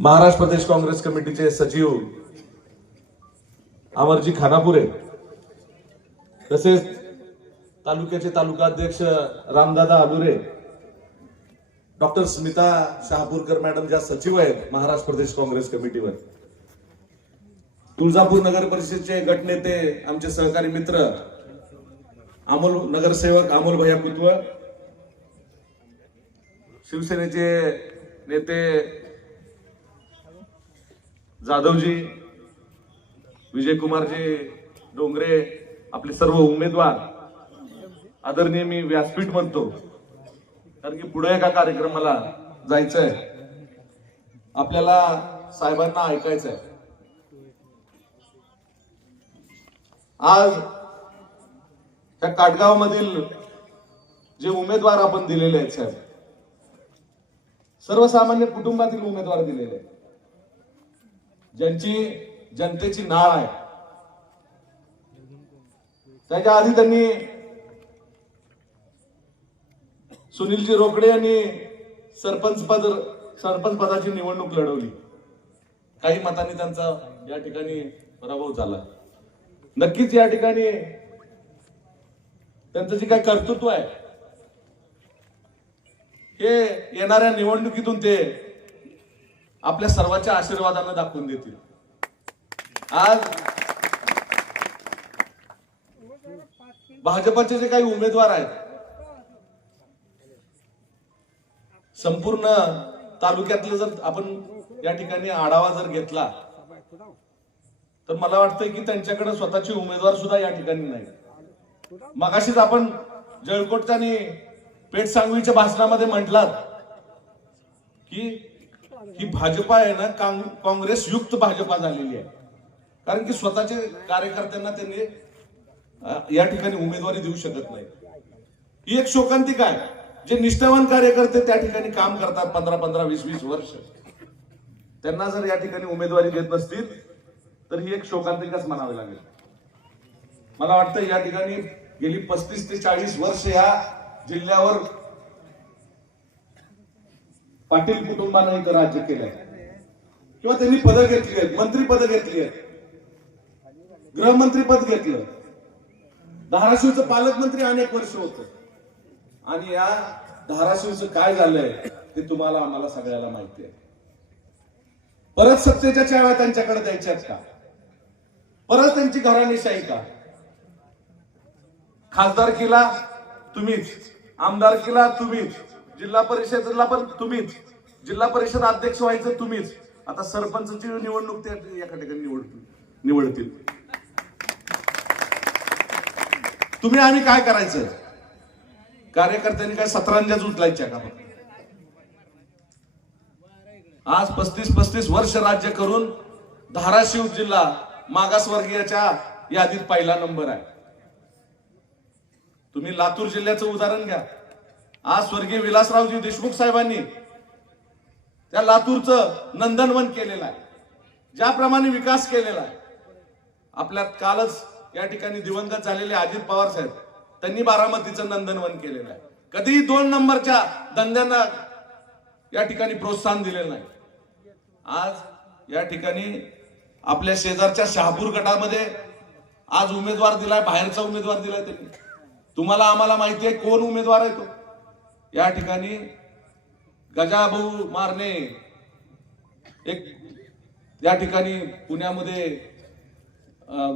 महाराष्ट्र प्रदेश काँग्रेस कमिटीचे सचिव अमरजी खानापुरे, तसेच तालुक्याचे तालुकाध्यक्ष रामदादा आलुरे, डॉक्टर स्मिता शहापूरकर मॅडम ज्या सचिव आहेत महाराष्ट्र प्रदेश काँग्रेस कमिटीवर, तुळजापूर नगर परिषदेचे गटनेते आमचे सहकारी मित्र अमोल नगरसेवक अमोल भैया कुतवळ, शिवसेनेचे नेते जाधवजी, विजयकुमारजी डोंगरे, आपले सर्व उमेदवार, आदरणीय मी व्यासपीठ म्हणतो कारण की पुढे एका कार्यक्रमाला जायचंय, आपल्याला साहेबांना ऐकायचंय। आज त्या काटगाव मधील जे उमेदवार आपण दिलेले आहेत साहेब, सर्वसामान्य कुटुंबातील उमेदवार दिलेले आहेत, ज्यांची जनतेची नाळ आहे। त्याच्या आधी त्यांनी सुनीलजी रोकडे यांनी सरपंच पदाची निवडणूक लढवली, काही मतांनी त्यांचा या ठिकाणी पराभव झाला। नक्कीच या ठिकाणी त्यांचं जे काही कर्तृत्व आहे हे येणाऱ्या निवडणुकीतून ते आपल्या सर्वांच्या आशीर्वादाने दाखवून देतील। आज भाजपचे जे काही उमेदवार आहेत, संपूर्ण तालुक्यातलं जर आपण या ठिकाणी आढावा जर घेतला तर मला वाटतंय की त्यांच्याकडे स्वतःचे उमेदवार सुद्धा या ठिकाणी नाही। मगाशीच आपण जळकोटच्या आणि पेठ सांगवीच्या भाषणामध्ये म्हटलात की ही भाजपा आहे ना, काँग्रेस युक्त भाजपा झालेली आहे, कारण की स्वतःचे कार्यकर्त्यांना त्यांनी या ठिकाणी उमेदवारी देऊ शकत नाही। ही एक शोकांतिका आहे। जे निष्ठावान कार्यकर्ते त्या ठिकाणी काम करतात 15-15, 20-20 वर्ष, त्यांना जर या ठिकाणी उमेदवारी देत नसतील तर ही एक शोकांतिकाच म्हणावी लागेल। मला वाटतं या ठिकाणी गेली 35 ते 40 वर्ष या जिल्ह्यावर पाटील कुटुंबाने एक राज्य केलंय किंवा त्यांनी पदं घेतली आहेत, मंत्रीपद घेतली आहेत, गृहमंत्री पद घेतलं, धाराशिवचं पालकमंत्री अनेक वर्ष होतं, आणि या धाराशिवचं काय झालंय ते तुम्हाला आम्हाला सगळ्याला माहिती आहे। परत सत्तेच्या चाव्या त्यांच्याकडे द्यायच्यात का? परत त्यांची घराणेशाही का? खासदारकीला तुम्हीच, आमदारकीला तुम्हीच, जिल्हा परिषदेला पण तुम्हीच, जिल्हा परिषद अध्यक्ष व्हायचं तुम्हीच, आता सरपंचची निवडणूक ते एका ठिकाणी निवडतील। तुम्ही आम्ही काय करायचं? कार्यकर्त्यांनी काय सतरंजाच उचलायच्या का? आज 35 वर्ष राज्य करून धाराशिव जिल्हा मागासवर्गीयाच्या यादीत पहिला नंबर आहे। तुम्ही लातूर जिल्ह्याचं उदाहरण घ्या। आज स्वर्गीय विलासरावजी देशमुख साहेबांनी त्या लातूरचं नंदनवन केलेलं आहे, ज्याप्रमाणे विकास केलेला आहे। आपल्यात कालच या ठिकाणी दिवंगत झालेले अजित पवार साहेब, त्यांनी बारामतीचं नंदनवन केलेलं आहे। कधीही 2 नंबरच्या धंद्यांना या ठिकाणी प्रोत्साहन दिलेलं नाही। आज या ठिकाणी आपल्या शेजारच्या शहापूर गटामध्ये आज उमेदवार दिलाय, बाहेरचा उमेदवार दिलाय त्यांनी। तुम्हाला आम्हाला माहिती आहे कोण उमेदवार आहे तो। या ठिकाणी गजाभाऊ मारणे, एक या ठिकाणी पुण्यामध्ये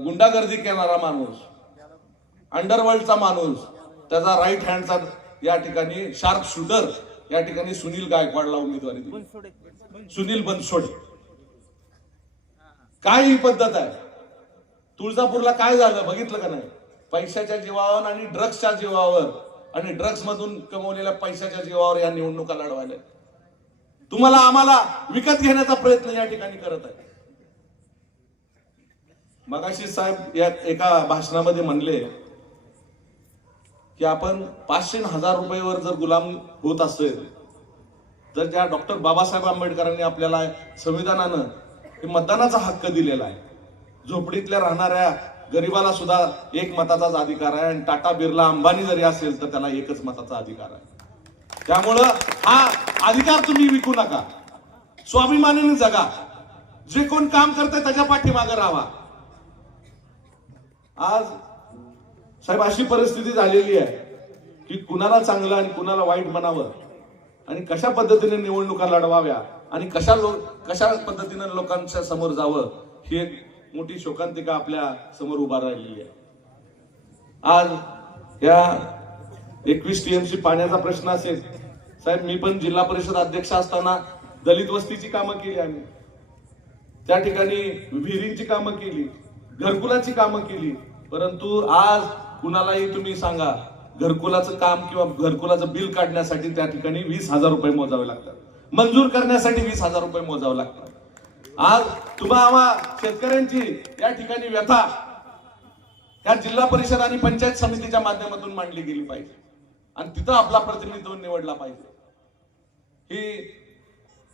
गुंडागर्दी करणारा माणूस, अंडरवर्ल्डचा माणूस, त्याचा राईट हँडचा या ठिकाणी शार्प शूटर, या ठिकाणी सुनील गायकवाडला उमेदवारी दिली। सुनील बनसोडे, काय ही पद्धत आहे? तुळजापूरला काय झालं बघितलं का नाही? पैशाच्या जीवावर आणि ड्रग्सच्या जीवावर आणि ड्रग्स मधून कमवलेल्या पैशाच्या जीवावर या निवडणुका लढवायला तुम्हाला आम्हाला विकत घेण्याचा प्रयत्न या ठिकाणी करत आहे। मगाशी साहेब या एका भाषणामध्ये म्हणले की आपण 500-1000 रुपयावर जर गुलाम होत असेल तर त्या डॉक्टर बाबासाहेब आंबेडकरांनी आपल्याला संविधानानं मतदानाचा हक्क दिलेला आहे। झोपडीतल्या राहणाऱ्या गरीबाला सुद्धा 1 मताचाच अधिकार आहे, आणि टाटा बिर्ला अंबानी जरी असेल तर त्याला 1च मताचा अधिकार आहे। त्यामुळं हा अधिकार तुम्ही विकू नका। स्वाभिमानाने जगा, जे कोण काम करतंय त्याच्या पाठीमागे राहावा. आज साहेब अशी परिस्थिती झालेली आहे की कुणाला चांगलं आणि कुणाला वाईट म्हणावं आणि कशा पद्धतीने निवडणुका लढवाव्या आणि कशा पद्धतीने लोकांच्या समोर जावं ही एक मोठी शोकांतिका आपल्या समोर उभा राहिलेली आहे. आज या 21 टीएमसी पाण्याचा प्रश्न असेल साहेब, मी पण जिल्हा परिषद अध्यक्ष असताना दलित वस्तीची कामं केली, आम्ही त्या ठिकाणी विहिरींची कामं केली, घरकुलाची कामं केली. परंतु आज कुणालाही तुम्ही सांगा, घरकुलाचं काम किंवा घरकुलाचं बिल काढण्यासाठी त्या ठिकाणी 20,000 रुपये मोजावे लागतात, मंजूर करण्यासाठी 20,000 रुपये मोजावे लागतात. आज तुम्हा शेतकऱ्यांची या ठिकाणी व्यथा या जिल्हा परिषद आणि पंचायत समितीच्या माध्यमातून मांडली गेली पाहिजे आणि तिथं आपला प्रतिनिधित्व निवडला पाहिजे. ही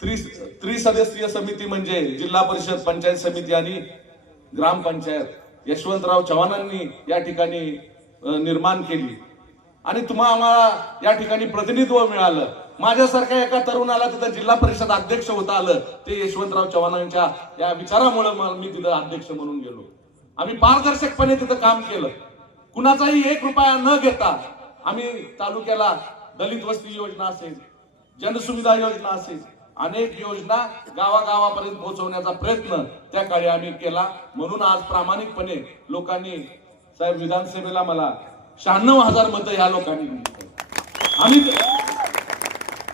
त्रिसदस्यीय समिती म्हणजे जिल्हा परिषद, पंचायत समिती आणि ग्रामपंचायत यशवंतराव चव्हाणांनी या ठिकाणी निर्माण केली आणि आम्हाला या ठिकाणी प्रतिनिधित्व मिळालं. माझ्यासारख्या एका तरुणाला तिथं जिल्हा परिषद अध्यक्ष होता आलं, ते यशवंतराव चव्हाणांच्या या विचारामुळे मी तिथं अध्यक्ष म्हणून गेलो. आम्ही पारदर्शकपणे तिथं काम केलं, कुणाचाही 1 रुपया न घेता. आम्ही तालुक्याला दलित वस्ती योजना असेल, जनसुविधा योजना असेल, अनेक योजना गावागावापर्यंत पोहोचवण्याचा प्रयत्न त्या काळी आम्ही केला. म्हणून आज प्रामाणिकपणे लोकांनी साहेब विधानसभेला मला 96,000 मतं या लोकांनी दिली.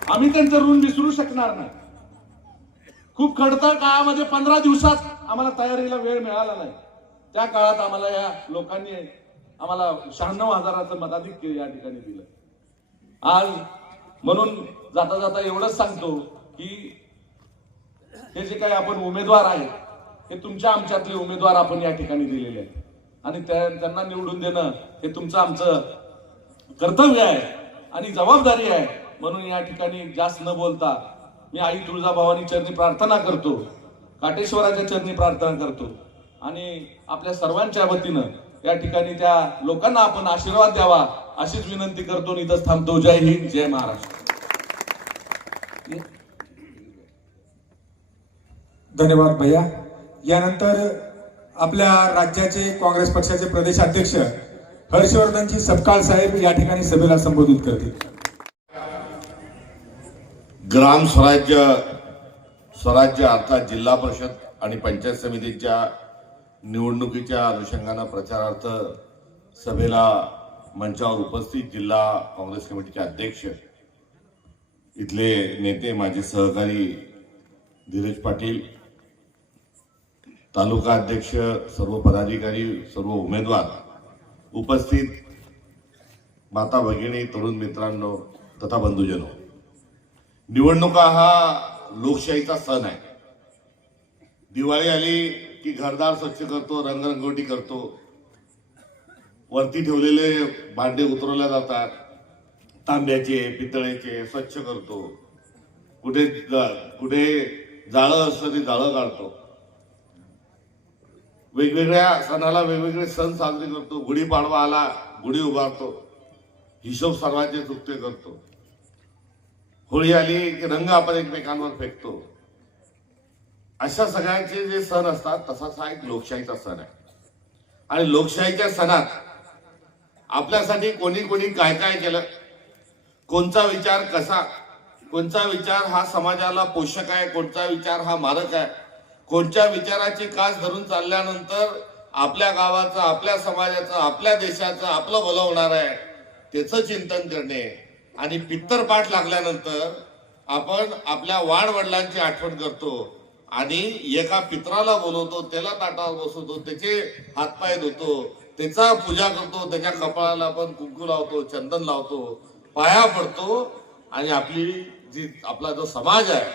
आम्ही त्यांचं ऋण विसरू शकणार नाही. खूप खडतर काळामध्ये 15 दिवसात आम्हाला तयारीला वेळ मिळाला नाही. त्या काळात आम्हाला या लोकांनी आम्हाला 96,000चं मताधिक्य या ठिकाणी दिलं. आज म्हणून जाता जाता एवढंच सांगतो की हे जे काही आपण उमेदवार आहेत हे तुमच्या आमच्यातले उमेदवार आपण या ठिकाणी दिलेले आहेत आणि त्यांना निवडून देणं हे तुमचं आमचं कर्तव्य आहे आणि जबाबदारी आहे. म्हणून या ठिकाणी जास्त न बोलता मी आई तुळजाभवानी चरणी प्रार्थना करतो, काटेश्वराच्या चरणी प्रार्थना करतो आणि आपल्या सर्वांच्या वतीनं या ठिकाणी त्या लोकांना आपण आशीर्वाद द्यावा अशीच विनंती करतो. इथंच थांबतो. जय हिंद, जय महाराष्ट्र. धन्यवाद भैया. यानंतर आपल्या राज्याचे काँग्रेस पक्षाचे प्रदेशाध्यक्ष हर्षवर्धनजी सपकाळ साहेब या ठिकाणी सभेला संबोधित करतील. ग्राम स्वराज्य अर्थात जिल्हा परिषद आणि पंचायत समितीच्या निवडणुकीच्या अनुषंगानं प्रचारार्थ सभेला मंचावर उपस्थित जिल्हा काँग्रेस कमिटीचे अध्यक्ष, इथले नेते, माझे सहकारी धीरज पाटील, तालुका अध्यक्ष, सर्व पदाधिकारी, सर्व उमेदवार, उपस्थित माता भगिनी, तरुण मित्रांनो तथा बंधुजनो, निवडणुका हा लोकशाहीचा सण आहे. दिवाळी आली की घरदार स्वच्छ करतो, रंगरंगोटी करतो, वरती ठेवलेले भांडे उतरवल्या जातात, तांब्याचे, पितळेचे स्वच्छ करतो, कुठे जाळं असतं ते जाळं काढतो, वेगवेगळ्या सणाला वेगवेगळे सण साजरे करतो. गुढीपाडवा आला, गुढी उभारतो, हिशोब सर्वांचे चुकते करतो. होळी आली की रंग आपण एकमेकांवर फेकतो. अशा सगळ्यांचे जे सण असतात तसाच हा एक लोकशाहीचा सण आहे. आणि लोकशाहीच्या सणात आपल्यासाठी कोणी कोणी काय काय केलं, कोणचा विचार कसा, कोणचा विचार हा समाजाला पोषक आहे, कोणता विचार हा मारक आहे, कोणत्या विचाराची कास धरून चालल्यानंतर आपल्या गावाचं, आपल्या समाजाचं, आपल्या देशाचं आपलं भलं होणार आहे त्याचं चिंतन करणे. आणि पित्तरपाठ लागल्यानंतर आपण आपल्या वाडवडिलांची आठवण करतो आणि एका पित्राला बोलवतो, त्याला ताटावर बसवतो, त्याचे हातपाय धुतो, त्याचा पूजा करतो, त्याच्या कपाळाला आपण कुंकू लावतो, चंदन लावतो, पाया पडतो आणि आपला जो समाज आहे,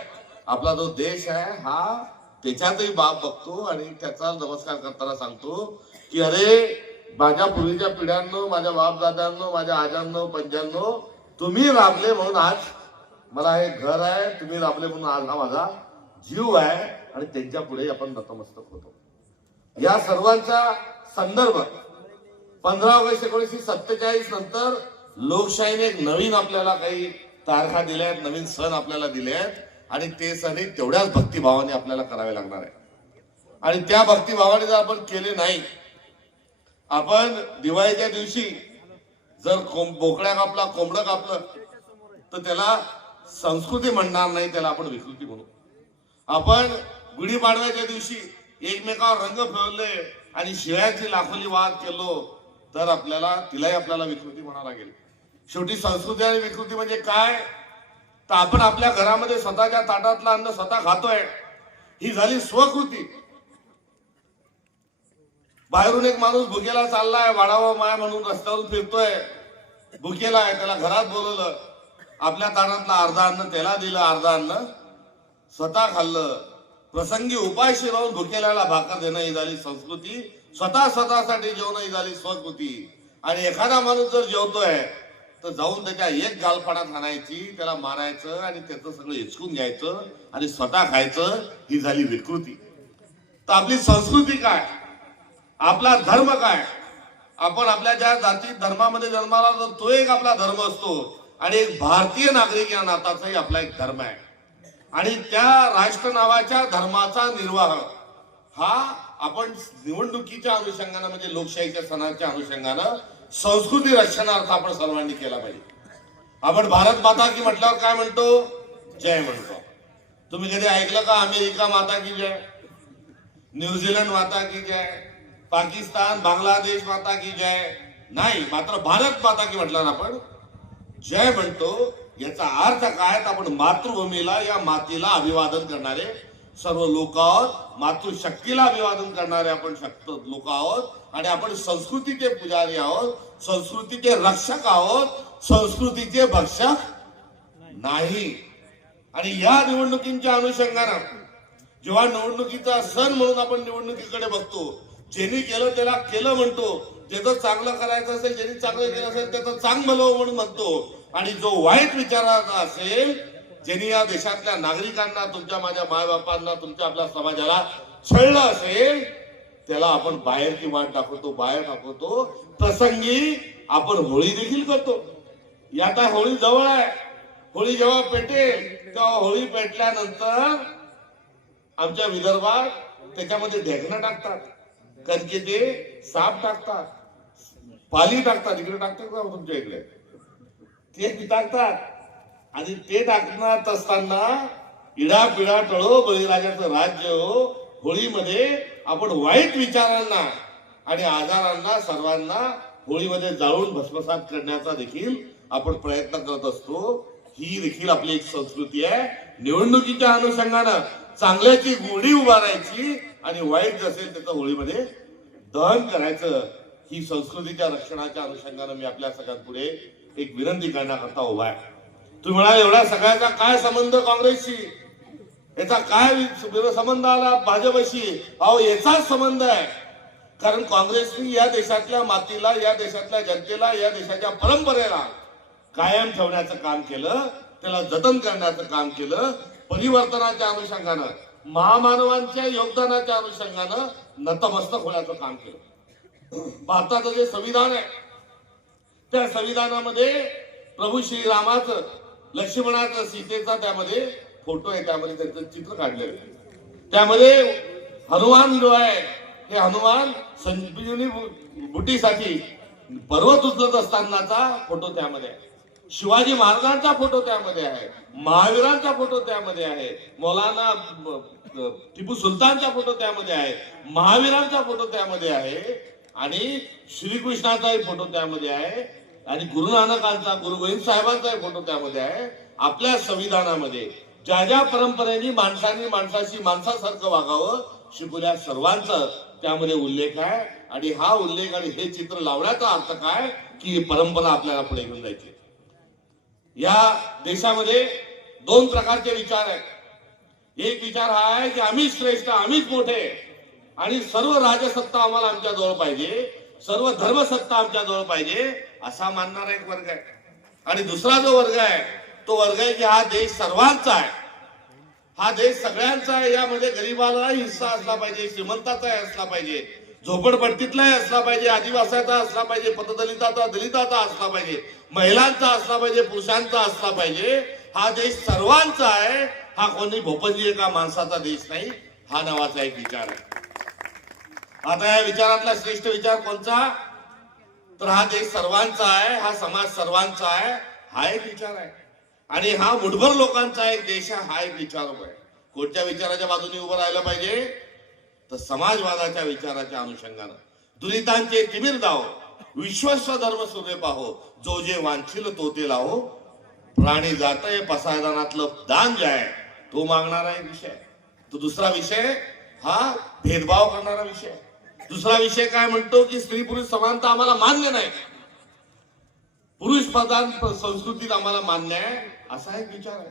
आपला जो देश आहे हा त्याच्यातही बाप बघतो आणि त्याचा नमस्कार करताना सांगतो की अरे माझ्या पूर्वीच्या पिढ्यांनो, माझ्या बापदादांनो, माझ्या आजांनो, पंजांनो, तुम्ही राबले म्हणून आज मला हे घर आहे, तुम्ही राबले म्हणून आज हा माझा जीव आहे आणि त्यांच्या पुढे आपण नतमस्तक होतो. या सर्वांचा संदर्भ 15 ऑगस्ट 1947 नंतर लोकशाहीने एक नवीन आपल्याला काही तारखा दिल्या आहेत, नवीन सण आपल्याला दिले आहेत आणि ते सणही तेवढ्याच भक्तिभावाने आपल्याला करावे लागणार आहे. आणि त्या भक्तिभावाने जर आपण केले नाही, आपण दिवाळीच्या दिवशी जर बोकड्या कापला, कोंबडं कापलं, तर त्याला संस्कृती म्हणणार नाही, त्याला आपण विकृती म्हणू. आपण गुढीपाडव्याच्या दिवशी एकमेकावर रंग फिरवले आणि शिळ्याची लाखोली वाद केलो तर तिलाही आपल्याला विकृती म्हणावं लागेल. शेवटी संस्कृती आणि विकृती म्हणजे काय, तर आपण आपल्या घरामध्ये स्वतःच्या ताटातलं अन्न स्वतः खातोय, ही झाली स्वकृती. बाहेरून एक माणूस भुकेला चाललाय, वाढावा माया म्हणून रस्त्यावरून फिरतोय, भुकेला आहे, त्याला घरात बोलवलं, आपल्या ताटातलं अर्धा अन्न त्याला दिलं, अर्धा अन्न स्वतः खाल्लं. प्रसंगी उपाशी राहून भुकेल्याला भाकर देणं ही झाली संस्कृती, स्वतःसाठी जेवण ही झाली स्वकृती. आणि एखादा माणूस जर जेवतोय तर जाऊन त्याच्या एक गालफाडात आणायची, त्याला मारायचं आणि त्याचं सगळं हिचकून घ्यायचं आणि स्वतः खायचं, ही झाली विकृती. तर आपली संस्कृती काय, आपला धर्म काय, आपण आपल्या ज्या जाती धर्मामध्ये जन्माला तो एक आपला धर्म असतो आणि एक भारतीय नागरिक या नाताचाही आपला एक धर्म आहे. आणि त्या राष्ट्र नावाच्या धर्माचा निर्वाह हा आपण निवडणुकीच्या अनुषंगानं म्हणजे लोकशाहीच्या सणाच्या अनुषंगानं संस्कृती रक्षणार्थ आपण सर्वांनी केला पाहिजे. आपण भारत माता की म्हटल्यावर काय म्हणतो, जय म्हणतो. तुम्ही कधी ऐकलं का अमेरिका माता की जय, न्यूझीलंड माता की जय, पाकिस्तान बांगलादेश माता की जय? नाही. मात्र भारत माता की म्हटल्यावर आपण जय म्हणतो. याचा अर्थ काय, तर आपण मातृभूमीला, या मातीला अभिवादन करणारे सर्व लोक आहोत, मातृशक्तीला अभिवादन करणारे आपण लोक आहोत. आणि आपण संस्कृतीचे पुजारी आहोत, संस्कृतीचे रक्षक आहोत, संस्कृतीचे भक्षक नाही. आणि या निवडणुकीच्या अनुषंगानं जेव्हा निवडणुकीचा सण म्हणून आपण निवडणुकीकडे बघतो, ज्यांनी केलं त्याला केलं म्हणतो, ज्याचं चांगलं करायचं असेल, ज्यांनी चांगलं केलं असेल त्याचं चांग भलं म्हणून म्हणतो. आणि जो वाईट विचाराचा असेल, ज्यांनी या देशातल्या नागरिकांना, तुमच्या माझ्या मायबापांना, तुमच्या आपल्या समाजाला छळलं असेल, त्याला आपण बाहेरची वाट दाखवतो, बाहेर दाखवतो. प्रसंगी आपण होळी देखील करतो. आता होळी जवळ आहे, होळी जेव्हा पेटेल तेव्हा होळी पेटल्यानंतर आमच्या विदर्भात त्याच्यामध्ये ढेकणं टाकतात, कणकेचे साप टाकतात, पाली टाकतात. इकडे टाकतात का तुमच्या इकडे? ते टाकतात. आणि ते टाकण्यात असताना इडा पिडा टळो बळीराजाचं राज्य हो. होळीमध्ये आपण वाईट विचारांना आणि आजारांना सर्वांना होळीमध्ये जाळून भस्मसात करण्याचा देखील आपण प्रयत्न करत असतो. ही देखील आपली एक संस्कृती आहे. निवडणुकीच्या अनुषंगानं चांगल्याची गोडी उभारायची आणि वाईट असेल त्याचं होळीमध्ये दहन करायचं. ही संस्कृतीच्या रक्षणाच्या अनुषंगानं मी आपल्या सगळ्यांपुढे एक विनंती करण्याकरता उभा आहे. तुम्ही म्हणाल एवढ्या सगळ्याचा काय संबंध काँग्रेसशी, याचा काय संबंध आला भाजपशी? अहो, याचाच संबंध आहे. कारण काँग्रेसने या देशातल्या मातीला, या देशातल्या जनतेला, या देशाच्या परंपरेला कायम ठेवण्याचं काम केलं, त्याला जतन करण्याचं काम केलं. परिवर्तनाच्या अनुषंगानं, महामानवांच्या योगदानाच्या अनुषंगानं नतमस्तक होण्याचं काम केलं. भारताचं जे संविधान आहे त्या संविधानामध्ये प्रभू श्रीरामाचं, लक्ष्मणाचं, सीतेचा त्यामध्ये फोटो आहे, त्यामध्ये त्यांचं चित्र काढलेलं आहे. त्यामध्ये हनुमान जो आहे, हे हनुमान संजीवनी बुटीसाठी पर्वत उचलत असतानाचा फोटो त्यामध्ये आहे. शिवाजी महाराजांचा फोटो त्यामध्ये आहे, महावीरांचा फोटो त्यामध्ये आहे, मौलाना टिपू सुलतानचा फोटो त्यामध्ये आहे, महावीरांचा फोटो त्यामध्ये आहे आणि श्रीकृष्णाचाही फोटो त्यामध्ये आहे आणि गुरु नानकांचा, गुरु गोविंद साहेबांचाही फोटो त्यामध्ये आहे. आपल्या संविधानामध्ये ज्या ज्या परंपरेने माणसांनी माणसाशी माणसासारखं वागावं शिकवल्या सर्वांचा त्यामध्ये उल्लेख आहे. आणि हा उल्लेख आणि हे चित्र लावण्याचा अर्थ काय की ही परंपरा आपल्याला पुढे घेऊन जायची. या देशामध्ये दोन प्रकारचे विचार आहेत. एक विचार हा आहे की आम्हीच श्रेष्ठ, आम्हीच मोठे आणि सर्व राजसत्ता आम्हाला आमच्या जवळ पाहिजे, सर्व धर्मसत्ता आमच्या जवळ पाहिजे असा मानणारा एक वर्ग आहे. आणि दुसरा जो वर्ग आहे तो वर्ग आहे की हा देश सर्वांचा आहे, हा देश सगळ्यांचा आहे. यामध्ये गरीबाला हिस्सा असला पाहिजे, श्रीमंताचाही असला पाहिजे, झोपडपट्टीतलाही असला पाहिजे, आदिवासाचा असला पाहिजे, पतदलिताचा, दलिताचा असला पाहिजे, महिलांचा असला पाहिजे, पुरुषांचा असला पाहिजे. हा देश सर्वांचा आहे हा कोणी भोपंजी एका माणसाचा देश नाही, हा नावाचा एक विचार आहे. आता या विचारातला श्रेष्ठ विचार कोणचा? तर हा देश सर्वांचा आहे, हा समाज सर्वांचा आहे, हा एक विचार आहे. आणि हा मुठभर लोकांचा एक देश आहे, हा एक विचार आहे. कोणत्या विचाराच्या बाजूने उभं राहिलं पाहिजे? तर समाजवादाच्या विचाराच्या अनुषंगानं. दुरितांचे तिमिर दाव, विश्वस्व धर्म सूर्य पाहो, जो जे वांछील तो ते लाहो, प्राणी जातय पसायदानातलं दान जे आहे तो मागणारा एक विषय. तो दुसरा विषय हा भेदभाव करणारा विषय. दुसरा विषय काय म्हणतो की स्त्री पुरुष समानता आम्हाला मान्य नाही, पुरुष प्रधान संस्कृतीत आम्हाला मान्य आहे, असा एक विचार आहे.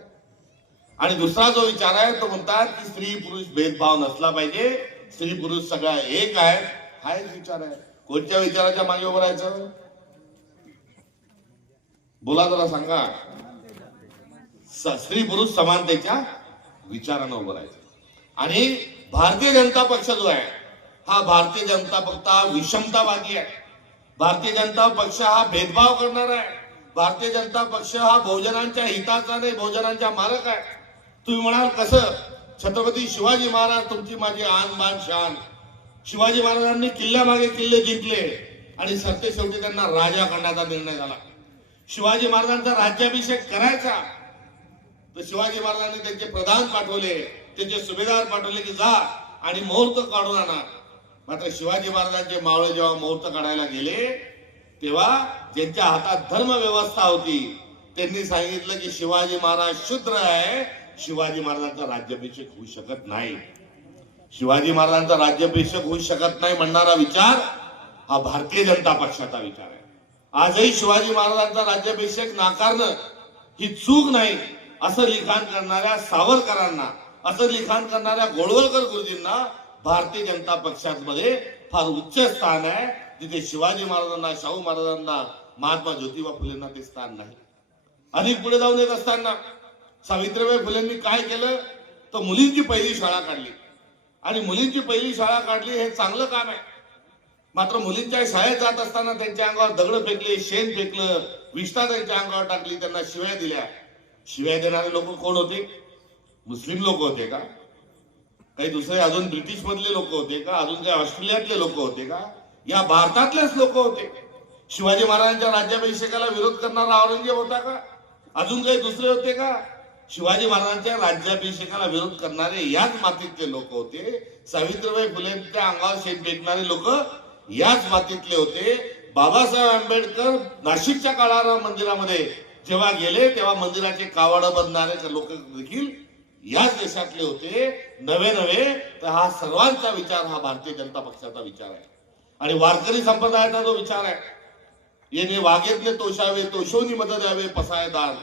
आणि दुसरा जो विचार आहे तो म्हणतात की स्त्री पुरुष भेदभाव नसला पाहिजे, स्त्री पुरुष सगळा एक आहे, हा एक विचार आहे. कोणत्या विचाराच्या मागे उभं राहायचं? बोला जरा सांगा. स्त्री पुरुष समानतेच्या विचारानं उभं राहायचं. आणि भारतीय जनता पक्ष जो आहे हा भारतीय जनता पक्ष विषमतावादी आहे. भारतीय जनता पक्ष हा भेदभाव करणारा आहे. भारतीय जनता पक्ष हा बहुजनांच्या हिताचा नाही, बहुजनांच्या मालक आहे. तुम्ही म्हणाल कसं? छत्रपती शिवाजी महाराज तुमची माझी आन बान शान. शिवाजी महाराजांनी किल्ल्यामागे किल्ले जिंकले आणि सत्य शेवटी त्यांना राजा करण्याचा निर्णय झाला. शिवाजी महाराजांचा राज्याभिषेक करायचा तर शिवाजी महाराजांनी त्यांचे प्रधान पाठवले, त्यांचे सुभेदार पाठवले की जा आणि मुहूर्त काढून आणा. मात्र शिवाजी महाराजांचे मावळे जेव्हा मुहूर्त काढायला गेले तेव्हा ज्यांच्या हातात धर्म व्यवस्था होती त्यांनी सांगितलं की शिवाजी महाराज शूद्र आहे, शिवाजी महाराजांचा राज्याभिषेक होऊ शकत नाही. शिवाजी महाराजांचा राज्याभिषेक होऊ शकत नाही म्हणणारा विचार हा भारतीय जनता पक्षाचा विचार आहे. आजही शिवाजी महाराजांचा राज्याभिषेक नाकारणं ही चूक नाही असं लिखाण करणाऱ्या सावरकरांना, असं लिखाण करणाऱ्या गोळवलकर गुरुजींना भारतीय जनता पक्षामध्ये फार उच्च स्थान आहे. तिथे शिवाजी महाराजांना, शाहू महाराजांना, महात्मा ज्योतिबा फुलेंना ते स्थान नाही. अधिक पुढे जाऊन येत असताना सावित्रीबाई फुलेंनी काय केलं तर मुलींची पहिली शाळा काढली. आणि मुलींची पहिली शाळा काढली हे चांगलं काम आहे. मात्र मुलींच्या शाळेत जात असताना त्यांच्या अंगावर दगड फेकले, शेण फेकलं, विष्ठा त्यांच्या अंगावर टाकली, त्यांना शिव्या दिल्या. शिव्या देणारे लोक कोण होते? मुस्लिम लोक होते का? काही दुसरे अजून ब्रिटिश मधले लोक होते का? अजून काही ऑस्ट्रेलियातले लोक होते का? या भारतातलेच लोक होते. शिवाजी महाराजांच्या राज्याभिषेकाला विरोध करणारा औरंगजेब होता का? अजून काही दुसरे होते का? शिवाजी महाराजांच्या राज्याभिषेकाला विरोध करणारे याच मातीतले लोक होते. सावित्रीबाई फुलेंच्या अंगावर शेण फेकणारे लोक याच मातीतले होते. बाबासाहेब आंबेडकर नाशिकच्या काळाराम मंदिरामध्ये जेव्हा गेले तेव्हा मंदिराचे कावड बनणारे लोक देखील याच देशातले होते. नवे तर हा सर्वांचा विचार हा भारतीय जनता पक्षाचा विचार आहे. आणि वारकरी संप्रदायाचा जो विचार आहे, येणे वागेतले तोषावे, तोषोनी मदत द्यावे पसायदान,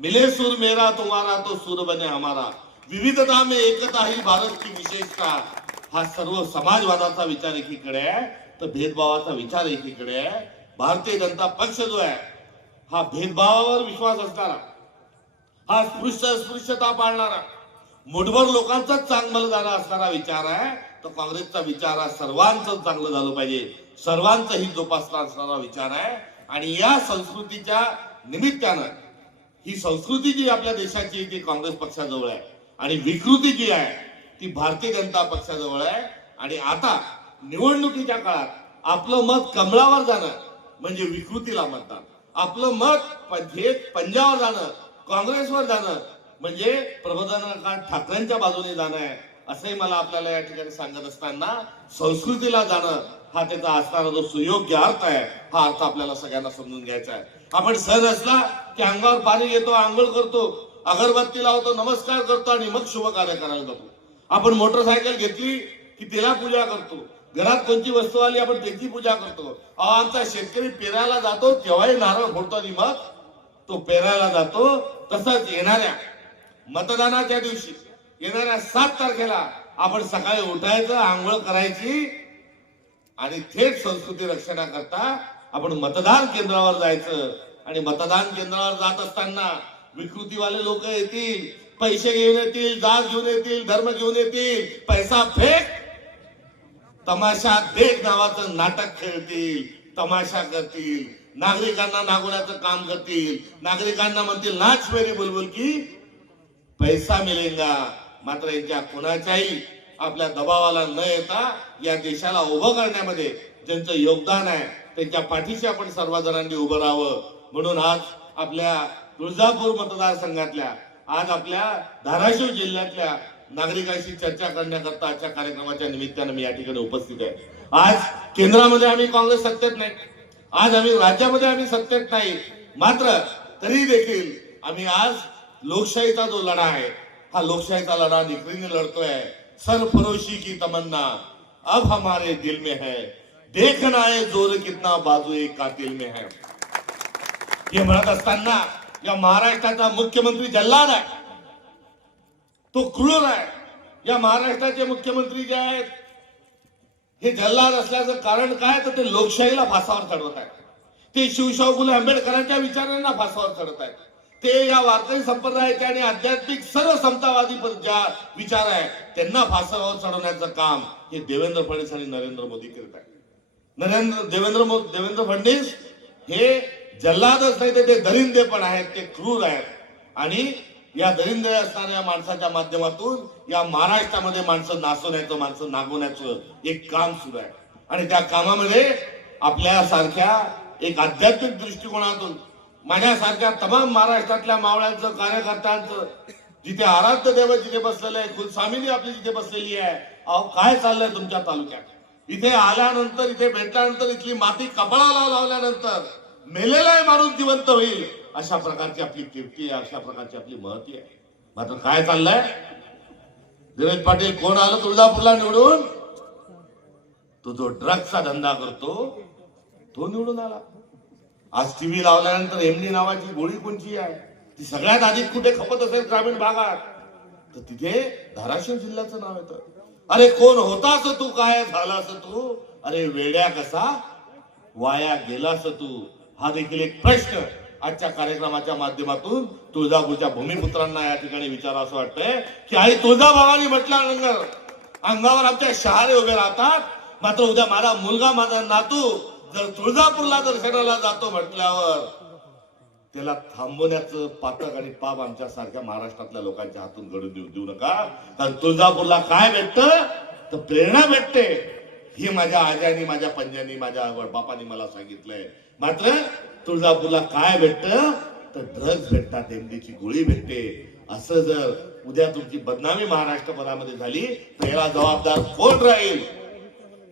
मिले सूर मेरा तुम्हारा तो सूर बने हमारा, विविधता में एकता ही भारत की विशेषता. हा सर्व समाजवादाचा विचार एकीकडे आहे तर भेदभावाचा विचार एकीकडे आहे. भारतीय जनता पक्ष जो आहे हा भेदभावावर विश्वास असणारा, हा अस्पृश्यता पाळणारा, मुठभर लोकांचाच चांगलं झालं असणारा विचार आहे. तर काँग्रेसचा विचार हा सर्वांचं चांगलं झालं पाहिजे, सर्वांचं हित जोपासणार असणारा विचार आहे. आणि या संस्कृतीच्या निमित्तानं ही संस्कृती जी आपल्या देशाची ती काँग्रेस पक्षाजवळ आहे आणि विकृती जी आहे ती भारतीय जनता पक्षाजवळ आहे. आणि आता निवडणुकीच्या काळात आपलं मत कमळावर जाणं म्हणजे विकृतीला मतदान, आपलं मत पंजावर जाणं, काँग्रेसवर जाणं म्हणजे प्रबोधनकार ठाकरेंच्या बाजूने जाणं आहे. असंही मला आपल्याला या ठिकाणी सांगत असताना संस्कृतीला जाणं हा त्याचा असणारा जो सुयोग्य अर्थ आहे हा अर्थ आपल्याला सगळ्यांना समजून घ्यायचा आहे. आपण सण असला की अंगावर पाणी घेतो, आंघोळ करतो, अगरबत्ती लावतो, नमस्कार करतो आणि मग शुभ कार्य करायला जातो. आपण मोटरसायकल घेतली की तिला पूजा करतो, घरात कोणती वस्तू आली आपण त्याची पूजा करतो. आमचा शेतकरी पेरायला जातो तेव्हाही नारळ फोडतो आणि मग तो पेरायला जातो. तसंच येणाऱ्या मतदानाच्या दिवशी, येणाऱ्या 7 तारखेला आपण सकाळी उठायचं, आंघोळ करायची आणि थेट संस्कृती रक्षणाकरता आपण मतदान केंद्रावर जायचं. आणि मतदान केंद्रावर जात असताना विकृतीवाले लोक येतील, पैसे घेऊन येतील, जात घेऊन येतील, धर्म घेऊन येतील, पैसा फेक, तमाशा देख नावाचं नाटक खेळतील, तमाशा करतील, नागरिकांना नागवण्याचं काम करतील, नागरिकांना म्हणतील नाच मेरी बुलबुल की पैसा मिळेगा, मात्र यांच्या कोणाच्याही आपल्या दबावाला न येता या देशाला उभं करण्यामध्ये ज्यांचं योगदान आहे त्यांच्या पाठीशी आपण सर्वजणांनी उभं राहावं. म्हणून आज आपल्या तुळजापूर मतदारसंघातल्या, आज आपल्या धाराशिव जिल्ह्यातल्या नागरिकांशी चर्चा करण्याकरता आजच्या कार्यक्रमाच्या निमित्तानं मी या ठिकाणी उपस्थित आहे. आज केंद्रामध्ये आम्ही काँग्रेस सत्तेत नाही, आज आम्ही राज्यामध्ये आम्ही सत्तेत नाही, मात्र तरी देखील आम्ही आज लोकशाहीचा जो लढा आहे हा लोकशाहीचा लढा निखरीने लढतोय. सरफरोशी की तमन्ना अब हमारे दिल में है, देखना है जोर कितना बाजू एक कातिल में है. हे म्हणत असताना या महाराष्ट्राचा मुख्यमंत्री जल्लाद आहे, तो क्रूर आहे. या महाराष्ट्राचे मुख्यमंत्री जे आहेत हे जल्लाद असल्याचं कारण काय, तर ते लोकशाहीला फासावर चढवत आहेत. ते शिवशाहू फुले आंबेडकरांच्या विचारांना फासावर चढवत आहेत. ते या वारकरी संप्रदायाचे आणि आध्यात्मिक सर्व समतावादी ज्या विचार आहे त्यांना फासावर चढवण्याचं काम हे देवेंद्र फडणवीस आणि नरेंद्र मोदी करत आहेत. देवेंद्र फडणवीस हे जल्लादच नाही, ते दरिंदे पण आहेत, ते क्रूर आहेत. आणि या दरिंदे असणाऱ्या माणसाच्या माध्यमातून या महाराष्ट्रामध्ये माणसं नाचवण्याचं, माणसं नागवण्याचं एक काम सुरू आहे. आणि त्या कामामध्ये आपल्यासारख्या एक आध्यात्मिक दृष्टिकोनातून माझ्यासारख्या तमाम महाराष्ट्रातल्या मावळ्यांचं, कार्यकर्त्यांचं, जिथे आराध्य देव जिथे बसलेलं आहे, खुद स्वामीनी आपली जिथे बसलेली आहे, अहो काय चाललंय तुमच्या तालुक्यात. इथे आल्यानंतर, इथे भेटल्यानंतर, इथली माती कपाळाला लावल्यानंतर मेलेलाही माणूस जिवंत होईल अशा प्रकारची आपली कीर्ती आहे, अशा प्रकारची आपली महती आहे. मात्र काय चाललंय, धीरज पाटील कोण आलं तुळजापूरला निवडून, तो जो ड्रग्सचा धंदा करतो तो निवडून आला. आज टीव्ही लावल्यानंतर एमडी नावाची गोळी कोणची आहे ती सगळ्यात अधिक कुठे खपत असेल ग्रामीण भागात, तर तिथे धाराशिव जिल्ह्याचं नाव येतं. अरे कोण होतास तू, काय झालास तू, अरे वेड्या कसा वाया गेलास तू. हा देखील एक प्रश्न आजच्या कार्यक्रमाच्या माध्यमातून तुळजापूरच्या भूमिपुत्रांना या ठिकाणी विचारावं असं वाटतंय की आई तुळजाभवानी म्हटल्यानंतर अंगावर आमच्या शहारे उभे राहतात, मात्र उद्या माझा मुलगा, माझा नातू जर तुळजापूरला दर्शनाला जातो म्हटल्यावर त्याला थांबवण्याचं पातक आणि पाप आमच्या सारख्या महाराष्ट्रातल्या लोकांच्या हातून घडून देऊ नका. कारण तुळजापूरला काय भेटतं, तर प्रेरणा भेटते. हे माझ्या आज्यानी, माझ्या पंजानी, माझ्या बापानी मला सांगितलंय. मात्र तुळजापूरला काय भेटतं, तर ड्रग्ज भेटतात, एमडीची गोळी भेटते. असं जर उद्या तुमची बदनामी महाराष्ट्रभरामध्ये झाली तर याला जबाबदार कोण राहील,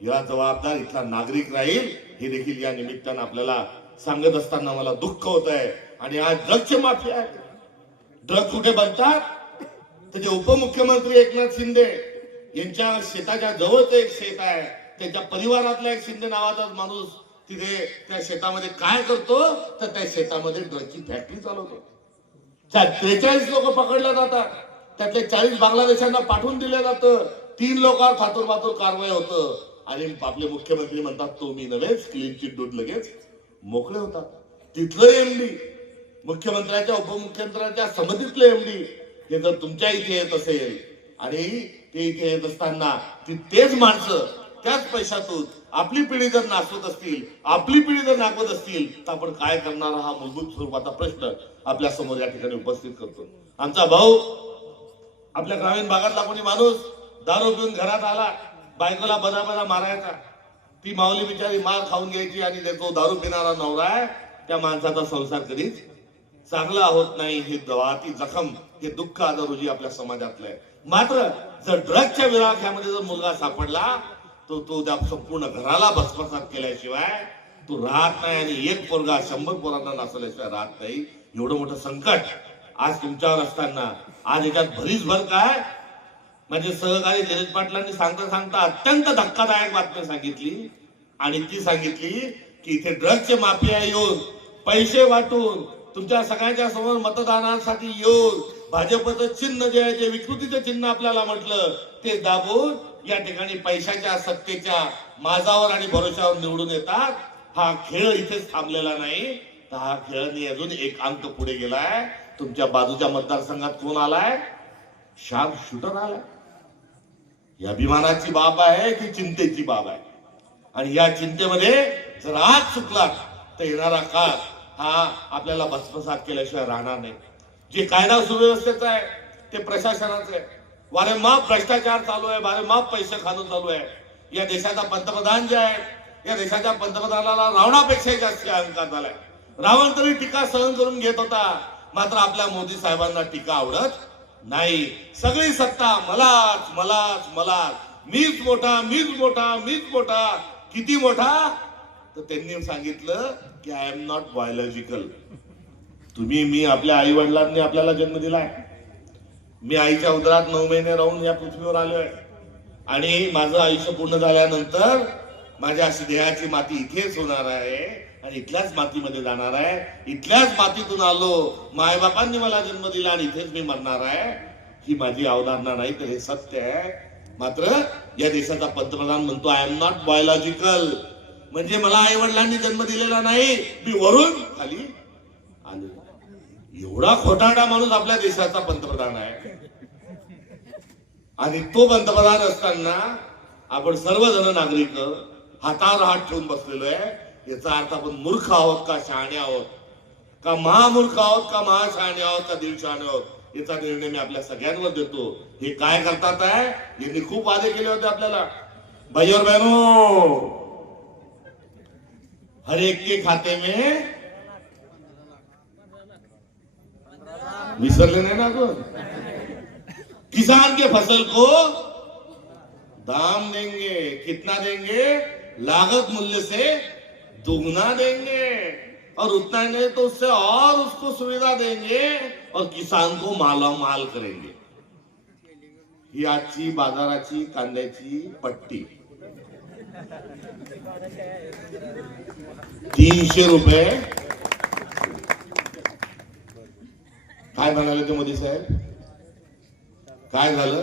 याला जबाबदार इथला नागरिक राहील. हे देखील या निमित्तानं आपल्याला सांगत असताना मला दुःख होत आहे. आणि आज ड्रग्जचे माफिया आहे. ड्रग्ज कुठे बनतात, तर ते उपमुख्यमंत्री एकनाथ शिंदे यांच्या शेताच्या जवळच एक शेत आहे, त्याच्या परिवारातला एक शिंदे नावाचा माणूस तिथे त्या शेतामध्ये काय करतो, तर त्या शेतामध्ये ड्रग्जची फॅक्टरी चालवतो. 43 लोक पकडले जातात, त्यातले 40 बांगलादेशांना पाठवून दिले जातं. 3 लोकांवर थातूर कारवाई होतं. आणि आपले मुख्यमंत्री म्हणतात तो मी नव्हेच, क्लीन चिट दूध लगेच मोकळे होतात. तिथलं एमडी, मुख्यमंत्र्यांच्या उपमुख्यमंत्र्यांच्या समितीतले एमडी हे जर तुमच्या इथे येत असेल आणि ते इथे येत असताना तेच माणसं त्याच पैशातून आपली पिढी जर नाचवत असतील, आपली पिढी जर नागवत असतील, तर आपण काय करणार, हा मूलभूत स्वरूपाचा प्रश्न आपल्या समोर या ठिकाणी उपस्थित करतो. आमचा भाऊ, आपल्या ग्रामीण भागातला कोणी माणूस दारू पिऊन घरात आला, बायकोला बदा मारायचा, ती माऊली बिचारी मार खाऊन घ्यायची आणि तो दारू पिणारा नवरा आहे त्या माणसाचा संसार कधीच चांगला होत नाही. ही ती जखम, हे दुःख आज रोजी आपल्या समाजातलं आहे. मात्र जर ड्रग्जच्या विळख्यामध्ये जर मुलगा सापडला तो त्या संपूर्ण घराला भस्मसात केल्याशिवाय तो राहत नाही. आणि एक पोरगा 100 पोरांना नाचवल्याशिवाय राहत नाही. एवढं मोठं संकट आज तुमच्यावर असताना आज याच्यात भरीच भर काय, माझे सहकारी धीरज पाटलांनी सांगता अत्यंत धक्कादायक बातमी सांगितली. आणि ती सांगितली की इथे ड्रग्जचे माफिया येऊन पैसे वाटून तुमच्या सगळ्यांच्या समोर मतदानासाठी येऊन भाजपचं चिन्ह जे आहे, जे विकृतीचं चिन्ह आपल्याला म्हटलं, ते दाबून या ठिकाणी पैशाच्या सत्तेच्या माझावर आणि भरोशावर निवडून येतात. हा खेळ इथेच थांबलेला नाही, तर हा खेळाने अजून एक अंक पुढे गेलाय. तुमच्या बाजूच्या मतदारसंघात कोण आलाय, शार्प शूटर आलाय. ही अभिमानाची बाब आहे की चिंतेची बाब आहे. आणि या चिंतेमध्ये जर आज चुकला तर येणारा काळ हा आपल्याला भस्मसात केल्याशिवाय राहणार नाही. जे कायदा सुव्यवस्थेचा आहे ते प्रशासनाचं आहे. वारेमाप भ्रष्टाचार चालू आहे, वारेमाप पैसे खाणं चालू आहे. या देशाचा पंतप्रधान जे आहे, या देशाच्या पंतप्रधानाला रावणापेक्षाही जास्त अहंकार झालाय. रावण तरी टीका सहन करून घेत होता, मात्र आपल्या मोदी साहेबांना टीका आवडत नाही. सगळी सत्ता मलाच मलाच मलाच, मीच मोठा मीच मोठा मीच मोठा. किती मोठा? तर त्यांनी सांगितलं की आय एम नॉट बायोलॉजिकल. तुम्ही मी आपल्या आई वडिलांनी आपल्याला जन्म दिलाय. मी आईच्या उदरात 9 महिने राहून या पृथ्वीवर आलोय आणि माझं आयुष्य पूर्ण झाल्यानंतर माझ्या अशी देहाची माती इथेच होणार आहे आणि इथल्याच मातीमध्ये जाणार आहे. इथल्याच मातीतून आलो, मायबापांनी मला जन्म दिला आणि इथेच मी मरणार आहे. ही माझी अवधारणा नाही, तर हे सत्य आहे. मात्र या देशाचा पंतप्रधान म्हणतो आय एम नॉट बायोलॉजिकल, म्हणजे मला आई वडिलांनी जन्म दिलेला नाही, मी वरून खाली आलो. एवढा खोटारडा माणूस आपल्या देशाचा पंतप्रधान आहे. आणि तो पंतप्रधान असताना आपण सर्वजण नागरिक हातावर हात ठेवून बसलेलो आहे. याचा अर्थ आपण मूर्ख आहोत का शहाणे आहोत, का महामूर्ख आहोत, का महाशहाणे आहोत, का दीड शहाणे आहोत, याचा निर्णय मी आपल्या सगळ्यांवर देतो. हे काय करतात आहे, यांनी खूप वादे केले होते आपल्याला. भाई और बहनों, हर एक के खाते में, विसरले नाही ना अजून, किसान के फसल को दाम देंगे. कितना देंगे? लागत मूल्य से दुगना देंगे, और उतना ही नहीं तो उससे और उसको सुविधा देंगे और किसान को मालामाल करेंगे. ही आजची बाजाराची कांद्याची पट्टी. 300 रुपये. काय म्हणाले ते मोदी साहेब? काय झालं?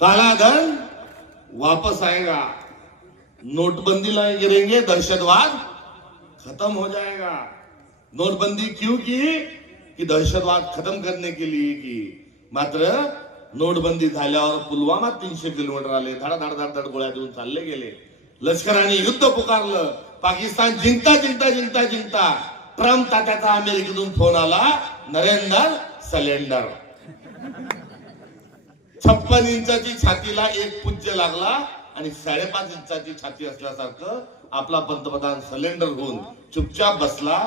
काला धन वापस आएगा, नोटबंदी लाए गिरेंगे, दहशतवाद खत्म हो जाएगा. नोटबंदी क्यों की? कि दहशतवाद खत्म करने के लिए की. मात्र नोटबंदी झाल्यावर पुलवामा 300 किलोमीटर आले, धड धड धड धड गोळ्या देऊन चालले गेले. लष्कराने युद्ध पुकारलं. पाकिस्तान जिंकता जिंकता जिंकता जिंकता ट्रम्प तात्याचा अमेरिकेतून फोन आला, नरेंद्र सिलेंडर. 56 इंचाची छातीला एक पूज्य लागला आणि 5.5 इंचाची छाती असल्यासारखं आपला पंतप्रधान सिलेंडर होऊन चुपचाप बसला.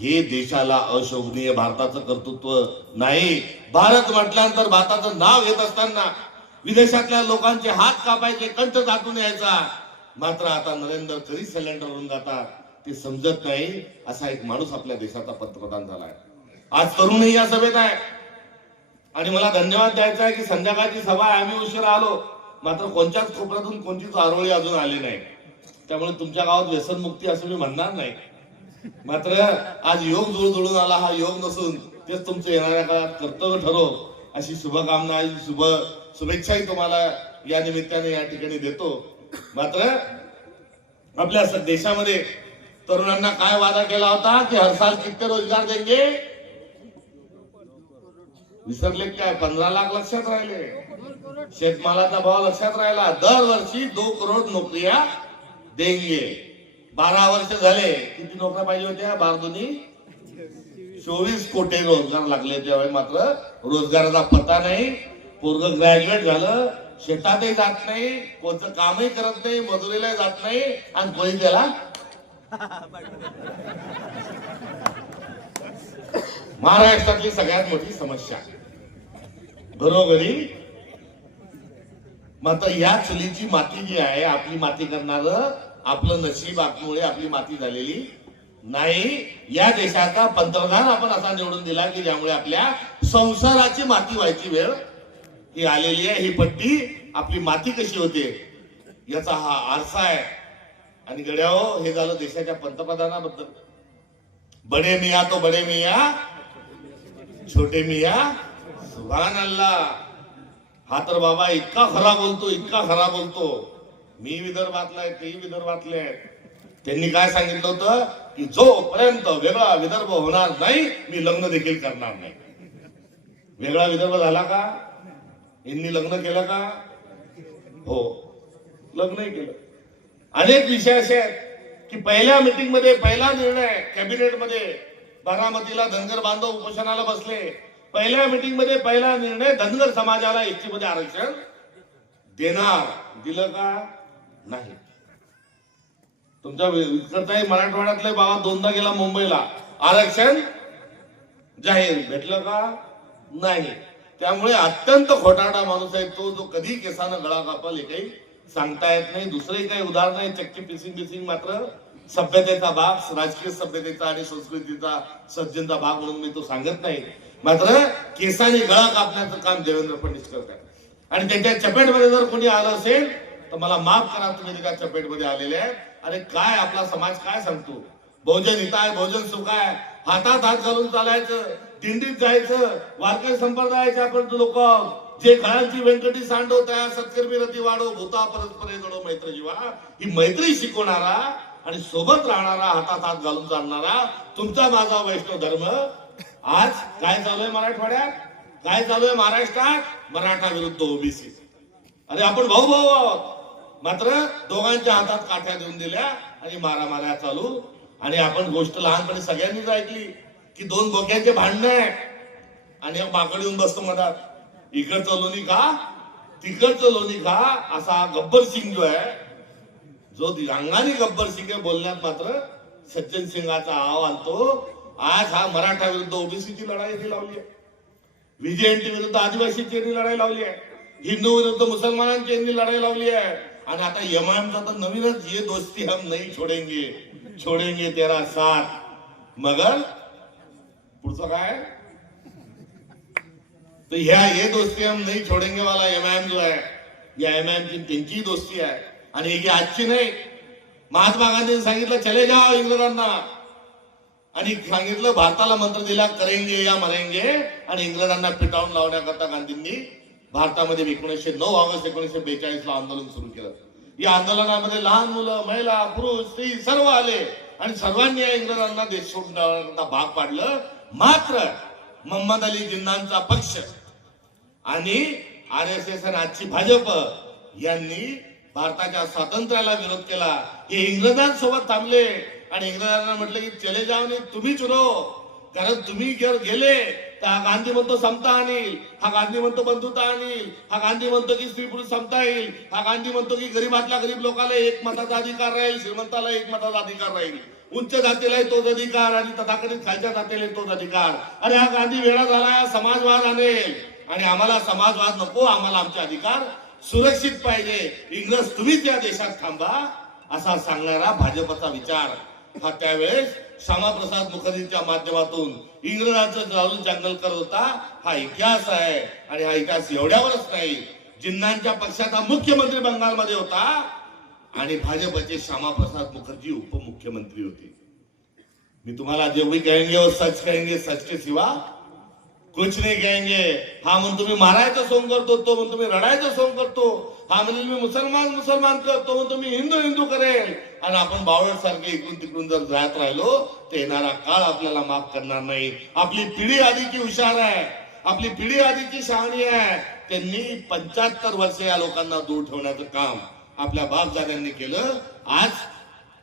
हे देशाला अशोभनीय भारताचं कर्तृत्व नाही. भारत म्हटल्यानंतर भारताचं नाव घेत असताना विदेशातल्या लोकांचे हात कापायचे, कंठ दाटून यायचा. मात्र आता नरेंद्र कधी सिलेंडर होऊन जातात ते समजत नाही. असा एक माणूस आपल्या देशाचा पंतप्रधान झालाय. आज तरुणही या सभेत आहे आणि मला धन्यवाद द्यायचा आहे की संध्याकाळची सभा आहे, आम्ही उशिरा आलो, मात्र कोणत्याच कोपऱ्यातून कोणतीच आरोळी अजून आली नाही. त्यामुळे तुमच्या गावात व्यसनमुक्ती असं मी म्हणणार नाही. मात्र आज योग जुळून आला, हा योग नसून तेच तुमचं येणाऱ्या काळात कर्तव्य ठरो, अशी शुभकामना, शुभेच्छाही तुम्हाला या निमित्ताने या ठिकाणी देतो. मात्र आपल्या देशामध्ये तरुणांना काय वादा केला होता की हर साल किती रोजगार देंगे? विसरले काय? 15 लाख लक्षात राहिले. शेतमालाचा भाव लक्षात राहिला. दरवर्षी 2 करोड नोकऱ्या देंगे. 12 वर्ष झाले. किती नोकऱ्या पाहिजे होत्या? 24 कोटी रोजगार लागले. त्यावेळी मात्र रोजगाराचा पत्ता नाही. पोरग ग्रॅज्युएट झालं, शेतातही जात नाही, कोणतं कामही करत नाही, मजुरीला जात नाही आणि कोणी त्याला महाराष्ट्रातली सगळ्यात मोठी समस्या घरोघरी. मात्र या चुलीची माती जी आहे, आपली माती करणार आपलं नशीब आपल्यामुळे आपली माती झालेली नाही. या देशाचा पंतप्रधान आपण असा निवडून दिला की ज्यामुळे आपल्या संसाराची माती व्हायची वेळ ही आलेली आहे. ही पट्टी आपली माती कशी होते याचा हा आरसा आहे. आणि गड्याहो, हे झालं देशाच्या पंतप्रधानाबद्दल. बडे मिया तो बडे मिया, छोटे मिया सुभान अल्लाह. हा तर बाबा इतका खरा बोलतो, इतका खरा बोलतो. मी विदर्भातला आहे, तेही विदर्भातले आहेत. त्यांनी काय सांगितलं होतं की जोपर्यंत वेगळा विदर्भ होणार नाही मी लग्न देखील करणार नाही. वेगळा विदर्भ झाला का? यांनी लग्न केलं का? हो, लग्नही केलं. अनेक विषय असे आहेत की पहिल्या मीटिंग मध्ये पहिला निर्णय कॅबिनेट मध्ये बारामतीला धनगर बांधव उपोषणाला बसले. पहिल्या मीटिंग मध्ये पहिला निर्णय धनगर समाजाला एसटी मध्ये आरक्षण देणार, दिलं का नाही? तुमच्या विकताही मराठवाड्यातले बाबा दोनदा गेला मुंबईला, आरक्षण जाहीर भेटलं का नाही? त्यामुळे अत्यंत खोटारडा माणूस आहे तो, जो कधी केसानं गळा कापल हे काही सांगता येत नाही. दुसरे काही उदाहरण नाही. चक्की पिसिंग मात्र सभ्यतेचा भाग, राजकीय सभ्यतेचा आणि संस्कृतीचा सज्जनचा भाग म्हणून मी तो सांगत नाही. मात्र केसाने गळा कापण्याचं काम देवेंद्र फडणवीस करतात. आणि त्यांच्या चपेटमध्ये जर कोणी आलं असेल तर मला माफ करा, तुम्ही त्या चपेटमध्ये आलेले आहेत. अरे काय आपला समाज काय सांगतो? बहुजन हित आहे, बहुजन सुख आहे, हातात हात घालून चालायचं, दिंडीत जायचं, वारकरी संप्रदायाचे आपण लोक, जे घरांची व्यंकटी सांडो त्या सत्कर्मी रती वाढो, भूता परस्परे जडो मैत्र जीवा, ही मैत्री शिकवणारा आणि सोबत राहणारा, हातात हात घालून चालणारा तुमचा माझा वैष्णव धर्म आज काय चालू आहे मराठवाड्यात, काय चालू आहे महाराष्ट्रात? मराठा विरुद्ध ओबीसी. अरे आपण भाऊ भाऊ आहोत, मात्र दोघांच्या हातात काठ्या देऊन दिल्या आणि मारामाऱ्या चालू. आणि आपण गोष्ट लहानपणी सगळ्यांनीच ऐकली की दोन बोक्यांचे भांडण आहे आणि माकड येऊन बसतो मधात, इकडचं लोणी खा तिकडचं लोणी खा, असा गब्बर सिंग जो आहे, जो अंगाने गब्बर सिंग आहे, बोलण्यात मात्र सज्जन सिंगाचा आव आणतो. आज हा मराठा विरुद्ध ओबीसीची लढाई लावली आहे, व्हीजेएनटी विरुद्ध आदिवासीची यांनी लढाई लावली आहे, हिंदू विरुद्ध मुसलमानांची यांनी लढाई लावली आहे. आणि आता एमआयएमचा तर नवीनच, ये दोस्ती हम नहीं छोडेंगे, छोडेंगे तेरा साथ, मगर पुढचं काय? तर ह्या ये दोस्ती हम नहीं छोडेंगे वाला एमआयएम जो आहे, या एमआयएमची त्यांची दोस्ती आहे. आणि ही आजची नाही. महात्मा गांधींनी सांगितलं चले जाओ इंग्रजांना, आणि सांगितलं भारताला मंत्र दिला करेंगे या मरेंगे, आणि इंग्रजांना पिटाळून लावण्याकरता गांधींनी भारतामध्ये 1909 ऑगस्ट 1942 ला आंदोलन सुरू केलं. या आंदोलनामध्ये लहान मुलं, महिला, पुरुष, स्त्री सर्व आले आणि सर्वांनी या इंग्रजांना देश सोडण्याकरता भाग पाडलं. मात्र मोहम्मद अली जिन्नांचा पक्ष आणि RSS आणि आजची भाजप यांनी भारताच्या स्वातंत्र्याला विरोध केला. हे इंग्रजांसोबत थांबले आणि इंग्रजांना म्हटलं की चले जाओ नाही तुम्हीच रहो, कारण तुम्ही जर गेले तर हा गांधी म्हणतो समता आणील, हा गांधी म्हणतो बंधुता आणील, हा गांधी म्हणतो की स्त्री पुरुष समता येईल, हा गांधी म्हणतो की गरीबातल्या गरीब लोकांना एक मताचा अधिकार राहील, श्रीमंताला एक मताचा अधिकार राहील, उच्च जातीला तोच अधिकार आणि तथाकथित खालच्या जातीला तोच अधिकार. अरे हा गांधी वेळा झाला, समाजवाद आणेल आणि आम्हाला समाजवाद नको, आम्हाला आमचे अधिकार सुरक्षित पाहिजे, इंग्रज तुम्हीच या देशात थांबा असा सांगणारा भाजपचा विचार हा त्यावेळेस श्यामाप्रसाद मुखर्जींच्या माध्यमातून इंग्रजांचं जाळून जंगल करत होता. हा इतिहास आहे. आणि हा इतिहास एवढ्यावरच नाही, जिन्नांच्या पक्षाचा मुख्यमंत्री बंगालमध्ये होता आणि भाजपचे श्यामाप्रसाद मुखर्जी उपमुख्यमंत्री होते. मी तुम्हाला जे भी कहेंगे वो सच कहेंगे, सच के सिवा कुछ नहीं कहेंगे. हा म्हणतो मी मारायचं सोंग करतो, तो म्हणतो मी रडायचं सोंग करतो, हा म्हणजे मी मुसलमान करतो, म्हणतो मी हिंदू करेल. आणि आपण बावळट सारखे इकडून तिकडून जर जात राहिलो तर येणारा काळ आपल्याला माफ करणार नाही. आपली पिढी आधीची हुशार आहे, आपली पिढी आधीची शहाणी आहे. त्यांनी 75 वर्ष या लोकांना दूर ठेवण्याचं काम आपल्या बापदाद्यांनी केलं. आज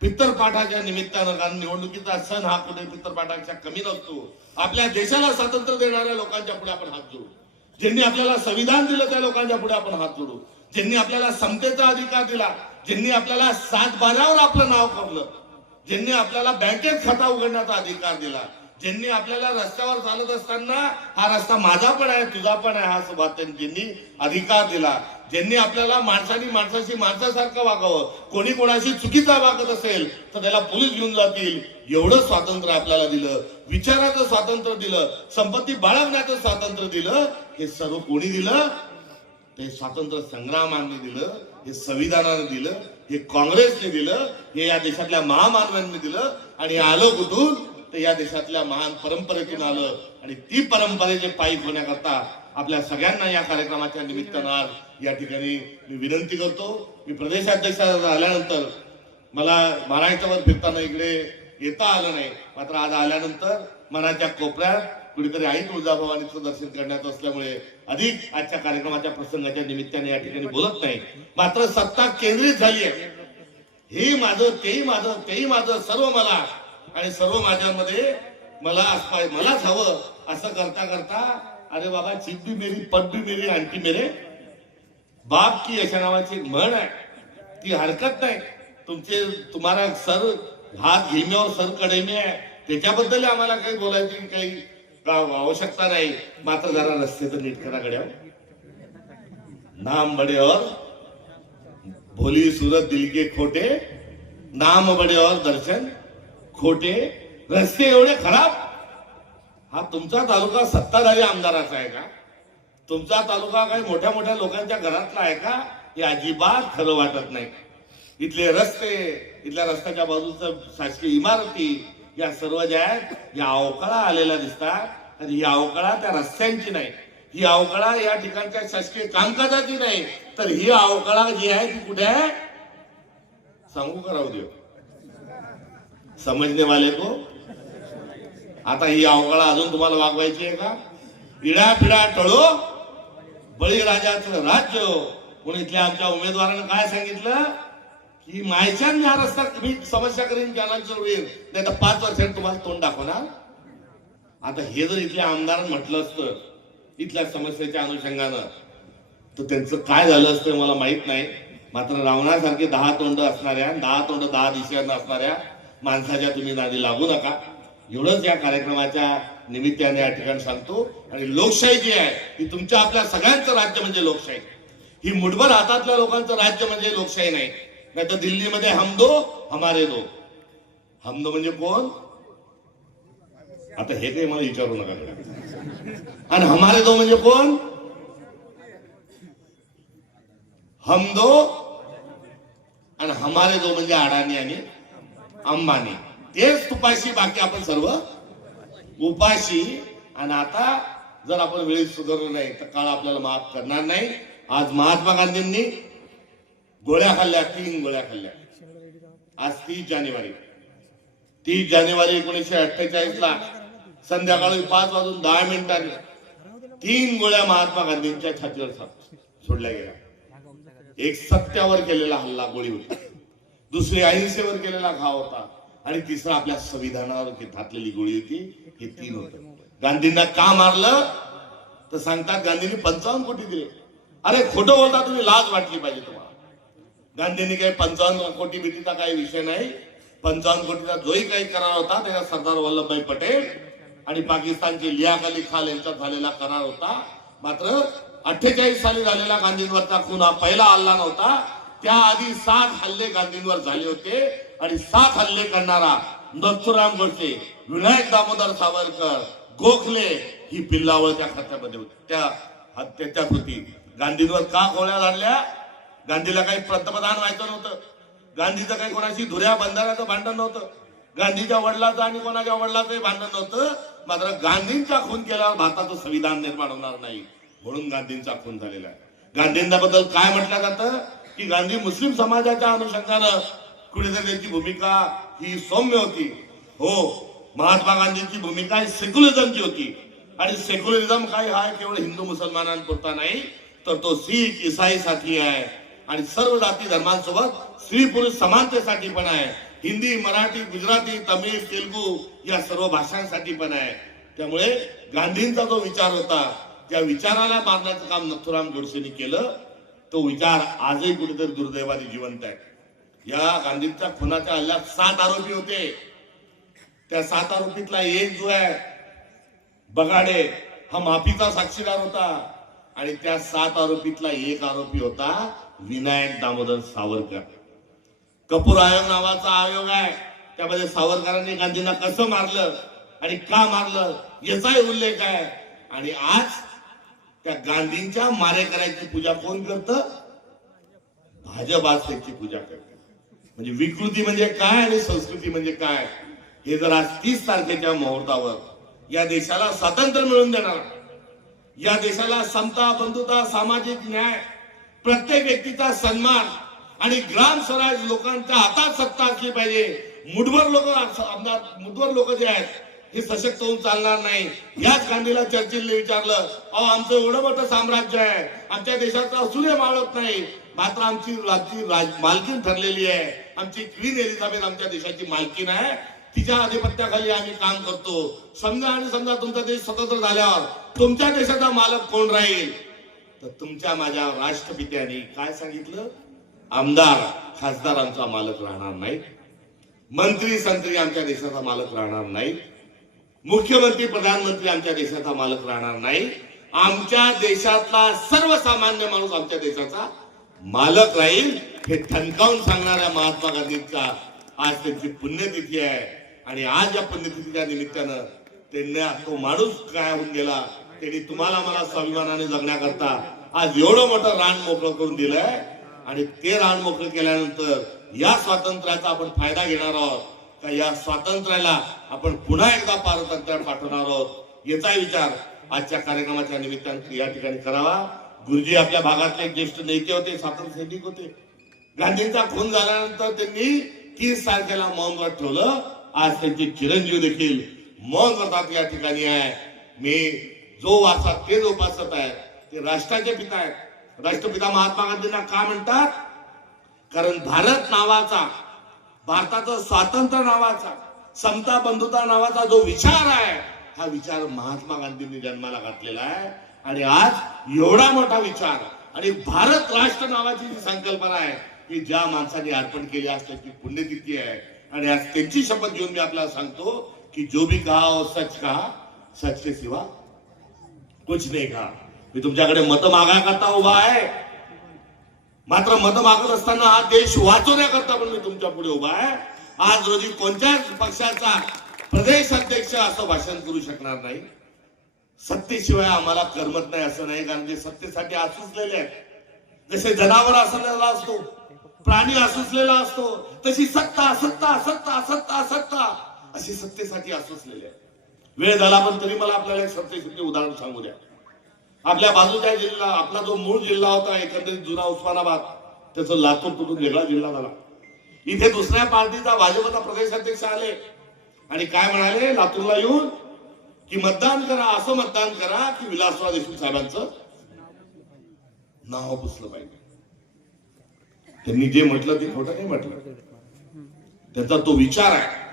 पित्तरपाठाच्या निमित्तानं, कारण निवडणुकीचा सण हा कुठे पित्तरपाठाच्या कमी नसतो, आपल्या देशाला स्वातंत्र्य देणाऱ्या लोकांच्या पुढे आपण हात जोडू, ज्यांनी आपल्याला संविधान दिलं त्या लोकांच्या पुढे आपण हात जोडू, ज्यांनी आपल्याला समतेचा अधिकार दिला, ज्यांनी आपल्याला 7 बाऱ्यावर आपलं नाव कमलं, ज्यांनी आपल्याला बँकेत खाता उघडण्याचा अधिकार दिला, ज्यांनी आपल्याला रस्त्यावर चालत असताना हा रस्ता माझा पण आहे तुझा पण आहे हा सुभाष ज्यांनी अधिकार दिला, ज्यांनी आपल्याला माणसाशी माणसासारखं वागावं, कोणी कोणाशी चुकीचा वागत असेल तर त्याला पोलीस घेऊन जातील एवढं स्वातंत्र्य आपल्याला दिलं, विचाराचं स्वातंत्र्य दिलं, संपत्ती बाळगण्याचं स्वातंत्र्य दिलं. हे सर्व कोणी दिलं? ते स्वातंत्र्य संग्रामांनी दिलं, हे संविधानाने दिलं, हे काँग्रेसने दिलं, हे या देशातल्या महामानवांनी दिलं. आणि आलं कुठून? तर या देशातल्या महान परंपरेतून आलं. आणि ती परंपरेचे पायी होण्याकरता आपल्या सगळ्यांना या कार्यक्रमाच्या निमित्तानं आज या ठिकाणी मी विनंती करतो. मी प्रदेशाध्यक्ष झाल्यानंतर मला महाराष्ट्रावर फिरताना इकडे येता आलं नाही, मात्र आज आल्यानंतर मनाच्या कोपऱ्यात कुठेतरी आई तुळजाभवानीचं दर्शन करण्याचं असल्यामुळे अधिक आजच्या कार्यक्रमाच्या प्रसंगाच्या निमित्ताने या ठिकाणी बोलत नाही. मात्र सत्ता केंद्रित झाली आहे, हे माझं तेही माझं सर्व मला आणि सर्व माझ्यामध्ये मलाच हवं असं करता करता अरे बाबा, चिप भी मेरी पद भी मेरी आणखी मेरे बाप की अशा नावाची एक म्हण आहे, ती हरकत नाही. तुम्हाला सर हात घेणे और सर कडे में आहे, त्याच्याबद्दल आम्हाला काही बोलायची काही आवश्यकता नाही. मात्र जरा रस्ते तर नीट करा गड्या. नाम बडे और भोली सूरत दिल के खोटे, नाम बडे और दर्शन खोटे. रस्ते एवढे खराब. हा तुमचा तालुका सत्ताधारी आमदाराचा आहे का? तुमचा तालुका काही मोठ्या मोठ्या लोकांच्या घरातला आहे का? हे अजिबात खरं वाटत नाही. इथले रस्ते, इथल्या रस्त्याच्या बाजूचं शासकीय इमारती, या सर्व ज्या आहेत या अवकाळा आलेल्या दिसतात. आणि ही अवकाळा त्या रस्त्यांची नाही, ही अवकाळा या ठिकाणच्या शासकीय कामकाजाची नाही, तर ही अवकाळा जी आहे ती कुठे आहे सांगू का राहू देव, समजणे वाले को. आता ही अवकाळा अजून तुम्हाला वागवायची आहे का? पिढ्या पिढ्या टळो बळीराजाचं राज्य. म्हणून इथल्या आमच्या उमेदवारानं काय सांगितलं की मायच्यान हा रस्ता मी समस्या करीन, कॅनल सोडवीन, नाही तर 5 वर्षात तुम्हाला तोंड दाखवणार. आता हे जर इथल्या आमदारांनी म्हटलं असतं इथल्या समस्येच्या अनुषंगानं, तर त्यांचं काय झालं असतं मला माहित नाही. मात्र रावणासारखे 10 तोंड असणाऱ्या, 10 तोंड 10 दिशेनं असणाऱ्या माणसाच्या तुम्ही नादी लागू नका. एवढंच या कार्यक्रमाच्या निमित्ताने या ठिकाणी सांगतो. आणि लोकशाही जी आहे ही तुमच्या आपल्या सगळ्यांचं राज्य म्हणजे लोकशाही. ही मुठभर हातातल्या लोकांचं राज्य म्हणजे लोकशाही नाही. नाही तर दिल्लीमध्ये हम दो हमारे दो. हम दो म्हणजे कोण? आता हे काही मला विचारू नका. आणि हमारे दो म्हणजे कोण? हम दो आणि हमारे दो म्हणजे अडाणी आणि अंबानी. तेच तुपाशी, बाकी आपण सर्व उपाशी. आणि आता जर आपण वेळेत सुधारलं नाही तर काळ आपल्याला माफ करणार नाही. आज महात्मा गांधींनी गोळ्या खाल्ल्या, 3 गोळ्या खाल्ल्या. आज 30 जानेवारी 1948 ला संध्याकाळी 5:10 3 गोळ्या महात्मा गांधींच्या छातीवर सोडल्या गेल्या. एक सत्यावर केलेला हल्ला गोळी होती, दुसरी अहिंसेवर केलेला घाव होता, आणि तिसरा आपल्या संविधानावर घातलेली गोळी होती. हे 3 होतं. गांधींना का मारलं तर सांगतात गांधींनी 55 कोटी दिले. अरे खोटं बोलता तुम्ही, लाज वाटली पाहिजे तुम्हाला. गांधींनी काही 55 कोटी बिटीचा काही विषय नाही. 55 कोटीचा जोही काही करार होता त्याचा सरदार वल्लभभाई पटेल आणि पाकिस्तानचे लियाक अली खान यांच्यात झालेला करार होता. मात्र 48 साली झालेला गांधींवरचा खून हा पहिला हल्ला नव्हता. त्याआधी 7 हल्ले गांधींवर झाले होते. आणि 7 हल्ले करणारा नथुराम गोडसे, विनायक दामोदर सावरकर, गोखले ही पिल्लावळ त्या खात्यामध्ये होती, त्या हत्येच्यात होती. गांधींवर का गोळ्या झाडल्या? गांधीला काही पंतप्रधान व्हायचं नव्हतं. गांधीचं काही कोणाशी धुऱ्या बंधाऱ्याचं भांडण नव्हतं. गांधीच्या वडिलाचं आणि कोणाच्या वडिलाचंही भांडण नव्हतं. मात्र गांधींचा खून केल्यावर भारताचं संविधान निर्माण होणार नाही, म्हणून गांधींचा खून झालेला आहे. गांधींबद्दल काय म्हटलं जातं की गांधी मुस्लिम समाजाच्या अनुषंगानं कुठेतरी त्यांची भूमिका ही सौम्य होती. हो, महात्मा गांधींची भूमिका ही सेक्युलरिझमची होती. आणि सेक्युलरिझम काय हा केवळ हिंदू मुसलमानांपुरता नाही, तर तो शीख ईसाई साठी आहे. आणि सर्व जाती धर्मांसोबत स्त्री पुरुष समानतेसाठी पण आहे. हिंदी, मराठी, गुजराती, तमिळ, तेलुगू या सर्व भाषांसाठी पण आहे. त्यामुळे गांधींचा जो विचार होता त्या विचाराला मारण्याचं काम नथुराम गोडसेंनी केलं. तो विचार आजही कुठेतरी दुर्दैवाने जिवंत आहे. या गांधींच्या खुनाच्या हल्ल्यात 7 आरोपी होते. त्या 7 आरोपीतला एक जो आहे बगाडे हा माफीचा साक्षीदार होता. आणि त्या 7 आरोपीतला एक आरोपी होता विनायक दामोदर सावरकर. कपूर आयोग नावाचा आयोग आहे, त्यामध्ये सावरकरांनी गांधींना कसं मारलं आणि का मारलं याचाही उल्लेख आहे. आणि आज त्या गांधींच्या मारेकऱ्याची पूजा कोण करतं? भाजप आज त्यांची पूजा करते. म्हणजे विकृती म्हणजे काय आणि संस्कृती म्हणजे काय हे जर आज 30 तारखेच्या मुहूर्तावर या देशाला स्वातंत्र्य मिळवून देणार, या देशाला समता, बंधुता, सामाजिक न्याय, प्रत्येक व्यक्तीचा सन्मान आणि ग्राम स्वराज लोकांच्या हातात सत्ता असली पाहिजे. मुठभर लोक जे आहेत हे सशक्त होऊन चालणार नाही. याच गांधीला चर्चिलने विचारलं, अहो आमचं एवढं मोठं साम्राज्य आहे, आमच्या देशाचा सूर्य मावळत नाही, मात्र आमची मालकीन ठरलेली आहे. आमची क्वीन एलिझाबेथ आमच्या देशाची मालकीन आहे. तिच्या आधिपत्याखाली आम्ही काम करतो. समजा तुमचा देश स्वतंत्र झाल्यावर तुमच्या देशाचा मालक कोण राहील, तर तुमच्या माझ्या राष्ट्रपित्याने काय सांगितलं, आमदार खासदार आमचा मालक राहणार नाही, मंत्री संत्री आमच्या देशाचा मालक राहणार नाही, मुख्यमंत्री प्रधानमंत्री आमच्या देशाचा मालक राहणार नाही, आमच्या देशातला सर्वसामान्य माणूस आमच्या देशाचा मालक राहील. हे ठणकावून सांगणाऱ्या महात्मा गांधींचा आज त्यांची पुण्यतिथी आहे. आणि आज या पुण्यतिथीच्या निमित्तानं त्यांना तो माणूस काय होऊन गेला, त्यांनी तुम्हाला मला स्वाभिमानाने जगण्याकरता आज एवढं मोठं रान मोकळं करून दिलंय. आणि ते रान मोकळं केल्यानंतर या स्वातंत्र्याचा आपण फायदा घेणार आहोत का, या स्वातंत्र्याला आपण पुन्हा एकदा पारतंत्र्यात पाठवणार आहोत, याचा विचार आजच्या कार्यक्रमाच्या निमित्तानं या ठिकाणी करावा. गुरुजी आपल्या भागातले एक ज्येष्ठ नेते होते, स्वातंत्र्य सैनिक होते. गांधींचा खून झाल्यानंतर त्यांनी 30 तारखेला मौन व्रत ठेवलं. आज त्यांचे चिरंजीव देखील मौन व्रतात या ठिकाणी आहे. मी जो वाचा ते जोपासत आहे, ते राष्ट्राचे पिता आहेत. राष्ट्रपिता महात्मा गांधींना का म्हणतात, कारण भारत नावाचा, भारताचं स्वातंत्र्य नावाचा, समता बंधुता नावाचा जो विचार आहे, हा विचार महात्मा गांधींनी जन्माला घातलेला आहे. आणि आज एवढा मोठा विचार आणि भारत राष्ट्र नावाची जी संकल्पना आहे, की ज्या माणसाने अर्पण केली, आज त्याची पुण्यतिथी आहे. आणि आज त्यांची शपथ घेऊन मी आपल्याला सांगतो की जो भी कहा वो सच कहा, सच के सिवा कुछ नहीं कहा. मी तुमच्याकडे मत मागायकरता उभा आहे, मात्र मत मागत असताना हा देश वाचवण्याकरता पण मी तुमच्या पुढे उभा आहे. आज रोजी कोणत्याच पक्षाचा प्रदेश अध्यक्ष असं भाषण करू शकणार नाही. सत्तेशिवाय आम्हाला करमत नाही असं नाही, कारण ते सत्तेसाठी आसुसलेले आहेत. जसे जनावर असलेला असतो, प्राणी आसुसलेला असतो, तशी सत्ता सत्ता सत्ता सत्ता सत्ता अशी सत्तेसाठी आसुसलेले आहे. वेळ झाला पण तरी मला आपल्याला एक सत्तेसाठी उदाहरण सांगू द्या. आपल्या बाजूच्या जिल्हा, आपला जो मूळ जिल्हा होता एकंदरीत जुना उस्मानाबाद, त्याचं लातूर तुटून वेगळा जिल्हा झाला. इथे दुसऱ्या पार्टीचा भाजपचा प्रदेश अध्यक्ष आले आणि काय म्हणाले, लातूरला येऊन की मतदान करा, असं मतदान करा की विलासराव देशमुख साहेबांचं नाव पुसलं पाहिजे. त्यांनी जे म्हटलं ते खोटं नाही म्हटलं, त्याचा तो विचार आहे.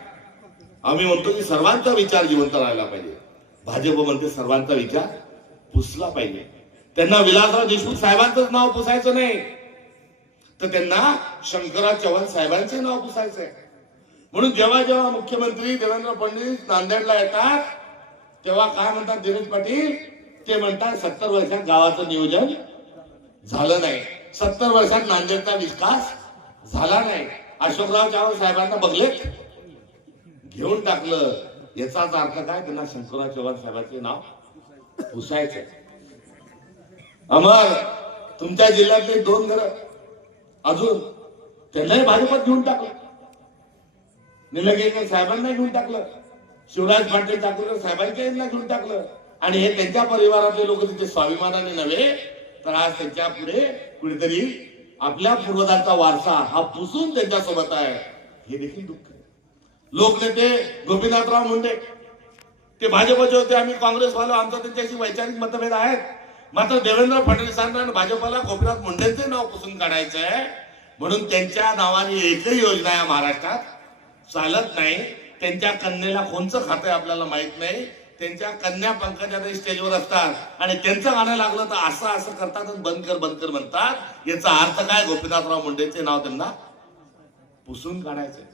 आम्ही म्हणतो की सर्वांचा विचार जिवंत राहायला पाहिजे. भाजप म्हणते सर्वांचा विचार पुसला पाहिजे. त्यांना विलासराव देशमुख साहेबांचंच नाव पुसायचं नाही, तर त्यांना शंकरराव चव्हाण साहेबांचे नाव पुसायचंय. म्हणून जेव्हा जेव्हा मुख्यमंत्री देवेंद्र फडणवीस नांदेडला येतात, तेव्हा काय म्हणतात दिनेश पाटील, ते म्हणतात 70 वर्षात गावाचं नियोजन झालं नाही, 70 वर्षात नांदेडचा विकास झाला नाही. अशोकराव चव्हाण साहेबांना बघलेत घेऊन टाकलं. याचाच अर्थ काय, त्यांना शंकरराव चव्हाण साहेबांचे नाव पुसायचंय. अमर, तुमच्या जिल्ह्यातले 2 घर अजून त्यांनाही भाजपात घेऊन टाकलं, निलंगेकर साहेबांना घेऊन टाकलं, शिवराज पाटील ठाकूर साहेबांच्या यांना घेऊन टाकलं. आणि हे त्यांच्या परिवारातले लोक तिथे स्वाभिमानाने नव्हे, तर आज त्यांच्या पुढे कुठेतरी आपल्या पूर्वजांचा वारसा हा पुसून त्यांच्यासोबत आहे. हे देखील दुःख आहे. लोकनेते गोपीनाथराव मुंडे ते भाजपचे होते, आम्ही काँग्रेसवाले, आमचा त्यांच्याशी वैचारिक मतभेद आहेत. मात्र देवेंद्र फडणवीसांना आणि भाजपला गोपीनाथ मुंडेंचे नाव पुसून काढायचं आहे. म्हणून त्यांच्या नावाने एकही योजना या महाराष्ट्रात चालत नाही. त्यांच्या कन्येला कोणचं खातं आपल्याला माहित नाही. त्यांच्या कन्या पंकजाताई स्टेजवर असतात आणि त्यांचं गाणं लागलं तर असं असं करतात आणि बंद कर म्हणतात. याचा अर्थ काय, गोपीनाथराव मुंडेचे नाव त्यांना पुसून काढायचंय.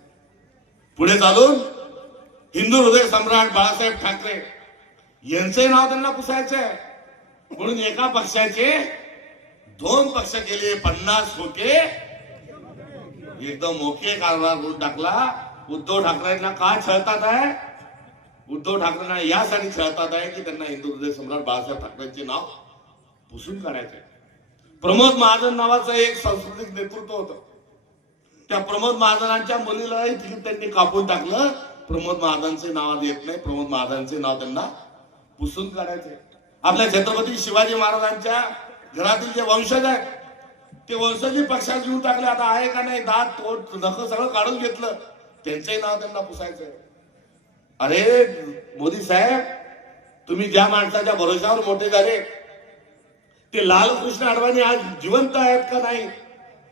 पुढे चालून हिंदू हृदय सम्राट बाळासाहेब ठाकरे यांचे नाव त्यांना पुसायचंय. म्हणून एका पक्षाचे 2 पक्ष केले, 50 होके एकदम मोके कारभार करून टाकला. उद्धव ठाकरेंना का छळतात आहे, उद्धव ठाकरेंना यासाठी छळतात आहे की त्यांना हिंदू हृदय सम्राट बाळासाहेब ठाकरेंचे नाव पुसून काढायचे. प्रमोद महाजन नावाचं एक सांस्कृतिक नेतृत्व होतं. त्या प्रमोद महाजनांच्या मुलीलाही त्यांनी कापून टाकलं. प्रमोद महाजनचे नाव येत नाही, प्रमोद महाजनचे नाव त्यांना पुसून काढायचे. आपल्या छत्रपती शिवाजी महाराजांच्या घरातील जे वंशज आहेत, ते वंशजी पक्षात घेऊन टाकले. आता आहे का नाही, दात तोड नख सगळं काढून घेतलं, त्यांचंही नाव त्यांना पुसायचंय. अरे मोदी साहेब, तुम्ही ज्या माणसाच्या भरोशावर मोठे झाले, ते लालकृष्ण अडवाणी आज जिवंत आहेत का नाही,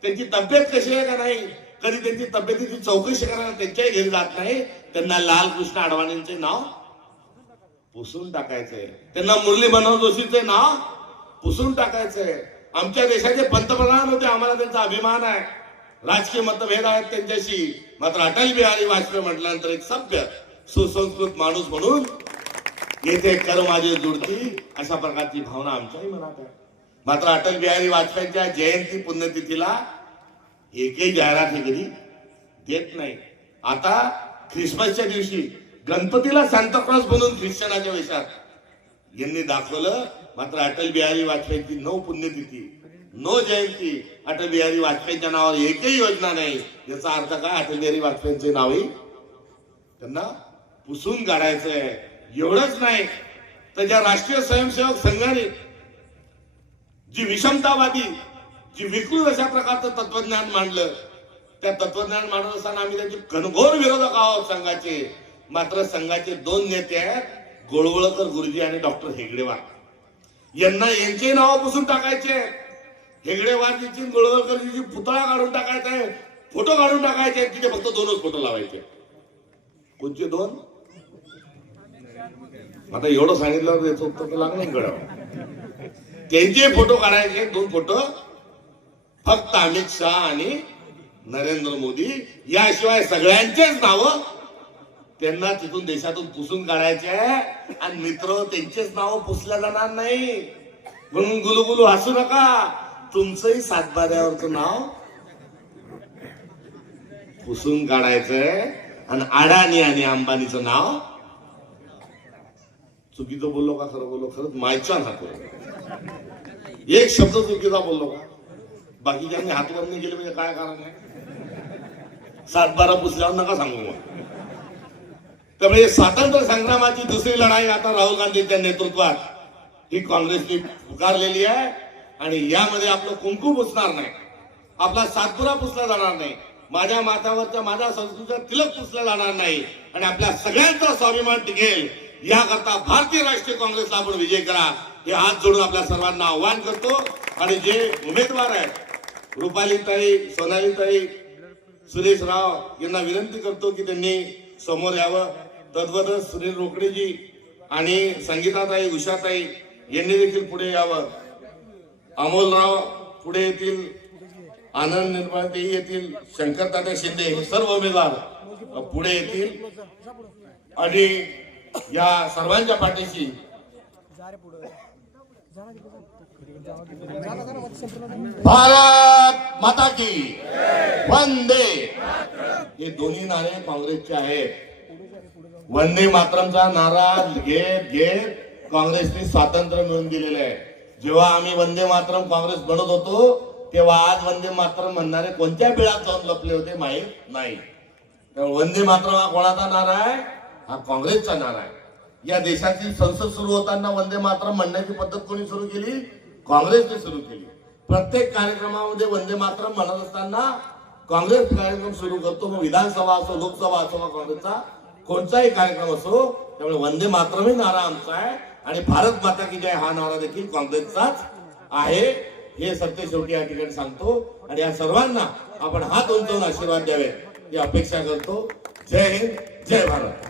त्यांची तब्येत कशी आहे का नाही, कधी त्यांची तब्येतीची चौकशी करायला त्यांच्याही घरी जात नाही. त्यांना लालकृष्ण अडवाणींचे नाव पुसून टाकायचंय, त्यांना मुरली मनोहर जोशीचे नाव पुसून टाकायचंय. आमच्या देशाचे पंतप्रधान होते, आम्हाला त्यांचा अभिमान आहे. राजकीय मतभेद आहेत त्यांच्याशी, मात्र अटल बिहारी वाजपेयी म्हटल्यानंतर एक सभ्य सुसंस्कृत माणूस म्हणून येथे कर माझे जुडती अशा प्रकारची भावना आमच्याही मनात आहे. मात्र अटल बिहारी वाजपेयींच्या जयंती पुण्यतिथीला एकही जाहिरात हे कधी देत नाही. आता ख्रिसमसच्या दिवशी गणपतीला सांताक्लॉज बनवून ख्रिश्चनाच्या वेशात यांनी दाखवलं. मात्र अटल बिहारी वाजपेयींची नो पुण्यतिथी, नो जयंती, अटल बिहारी वाजपेयींच्या नावावर एकही योजना नाही. याचा अर्थ काय? अटल बिहारी वाजपेयींचे नावही त्यांना पुसून काढायचंय. एवढंच नाही तर ज्या राष्ट्रीय स्वयंसेवक संघाने जी विषमतावादी, जी विकृत अशा प्रकारचं तत्वज्ञान मांडलं, त्या तत्वज्ञान मांडत असताना आम्ही त्यांचे घनघोर विरोधक आहोत संघाचे. मात्र संघाचे 2 नेते आहेत, गोळवळकर गुरुजी आणि डॉक्टर हेगडेवार. यांना यांचे नाव पुसून टाकायचे. हेगडेवारजीची, गोळवळकरजीची पुतळा काढून टाकायचा आहे, फोटो काढून टाकायचे. तिथे फक्त 2च फोटो लावायचे. कोणते 2? आता एवढं सांगितलं त्याचं उत्तर लागलं गड. त्यांचे फोटो काढायचे 2 फोटो, फक्त अमित शहा आणि नरेंद्र मोदी. याशिवाय सगळ्यांचेच नाव त्यांना तिथून देशातून पुसून काढायचे आहे. आणि मित्र, त्यांचेच नाव पुसल्या जाणार नाही म्हणून गुलुगुलू हसू नका. तुमचंही सातबाऱ्यावरचं नाव पुसून काढायचंय आणि अडाणी आणि अंबानीचं नाव. चुकीचं बोललो का खरं बोललो? खरंच मायचान हात वर. एक शब्द चुकीचा बोललो का? बाकीच्यांनी हात वर नाही गेले म्हणजे काय कारण आहे? 7-12 पुसल्यावर नका सांगू मग. त्यामुळे स्वातंत्र्य संग्रामाची दुसरी लढाई आता राहुल गांधींच्या नेतृत्वात ही काँग्रेसने पुकारलेली आहे. आणि यामध्ये आपलं कुंकू पुसणार नाही, आपला सातपुडा पुसला जाणार नाही, माझ्या माथ्यावरच्या माझ्या संस्कृतीचा तिलक पुसला जाणार नाही. आणि आपल्या सगळ्यांचा स्वाभिमान टिकेल याकरता भारतीय राष्ट्रीय काँग्रेसला आपण विजय करा हे हात जोडून आपल्या सर्वांना आव्हान करतो. आणि जे उमेदवार आहेत, रुपालीताई, सोनालीताई, सुरेश राव यांना विनंती करतो की त्यांनी समोर यावं. तद्वतच सुनील रोकडेजी आणि संगीताताई, उषाताई यांनी देखील पुढे यावं. अमोलराव पुढे येतील, आनंद निर्मळते येतील, शंकरदादा शिंदे हे सर्व उमेदवार पुढे येतील. आणि या सर्वांच्या पाठीशी भारत माता की वंदे हे दोन्ही नारे काँग्रेसचे आहेत. वंदे मातरमचा नारा घेत घेत काँग्रेसने स्वातंत्र्य मिळवून दिलेलं आहे. जेव्हा आम्ही वंदे मातरम काँग्रेस बनत होतो तेव्हा आज वंदे मातरम म्हणणारे कोणत्या बिळात जाऊन लपले होते माहीत नाही. त्यामुळे वंदे मातरम हा कोणाचा नारा आहे? हा काँग्रेसचा नारा आहे. या देशाची संसद सुरू होताना वंदे मातरम म्हणण्याची पद्धत कोणी सुरू केली? काँग्रेसने सुरू केली. प्रत्येक कार्यक्रमामध्ये वंदे मातरम म्हणत असताना काँग्रेस कार्यक्रम सुरू करतो. मग विधानसभा असो, लोकसभा असो, काँग्रेसचा कोणताही कार्यक्रम असो. त्यामुळे वंदे मातरम ही नारा आमचा आहे आणि भारत माता की जय हा नारा देखील काँग्रेसचाच आहे. हे सत्य शेवटी या ठिकाणी सांगतो. आणि या सर्वांना आपण हात उंचावून आशीर्वाद द्यावे ही अपेक्षा करतो. जय हिंद, जय भारत.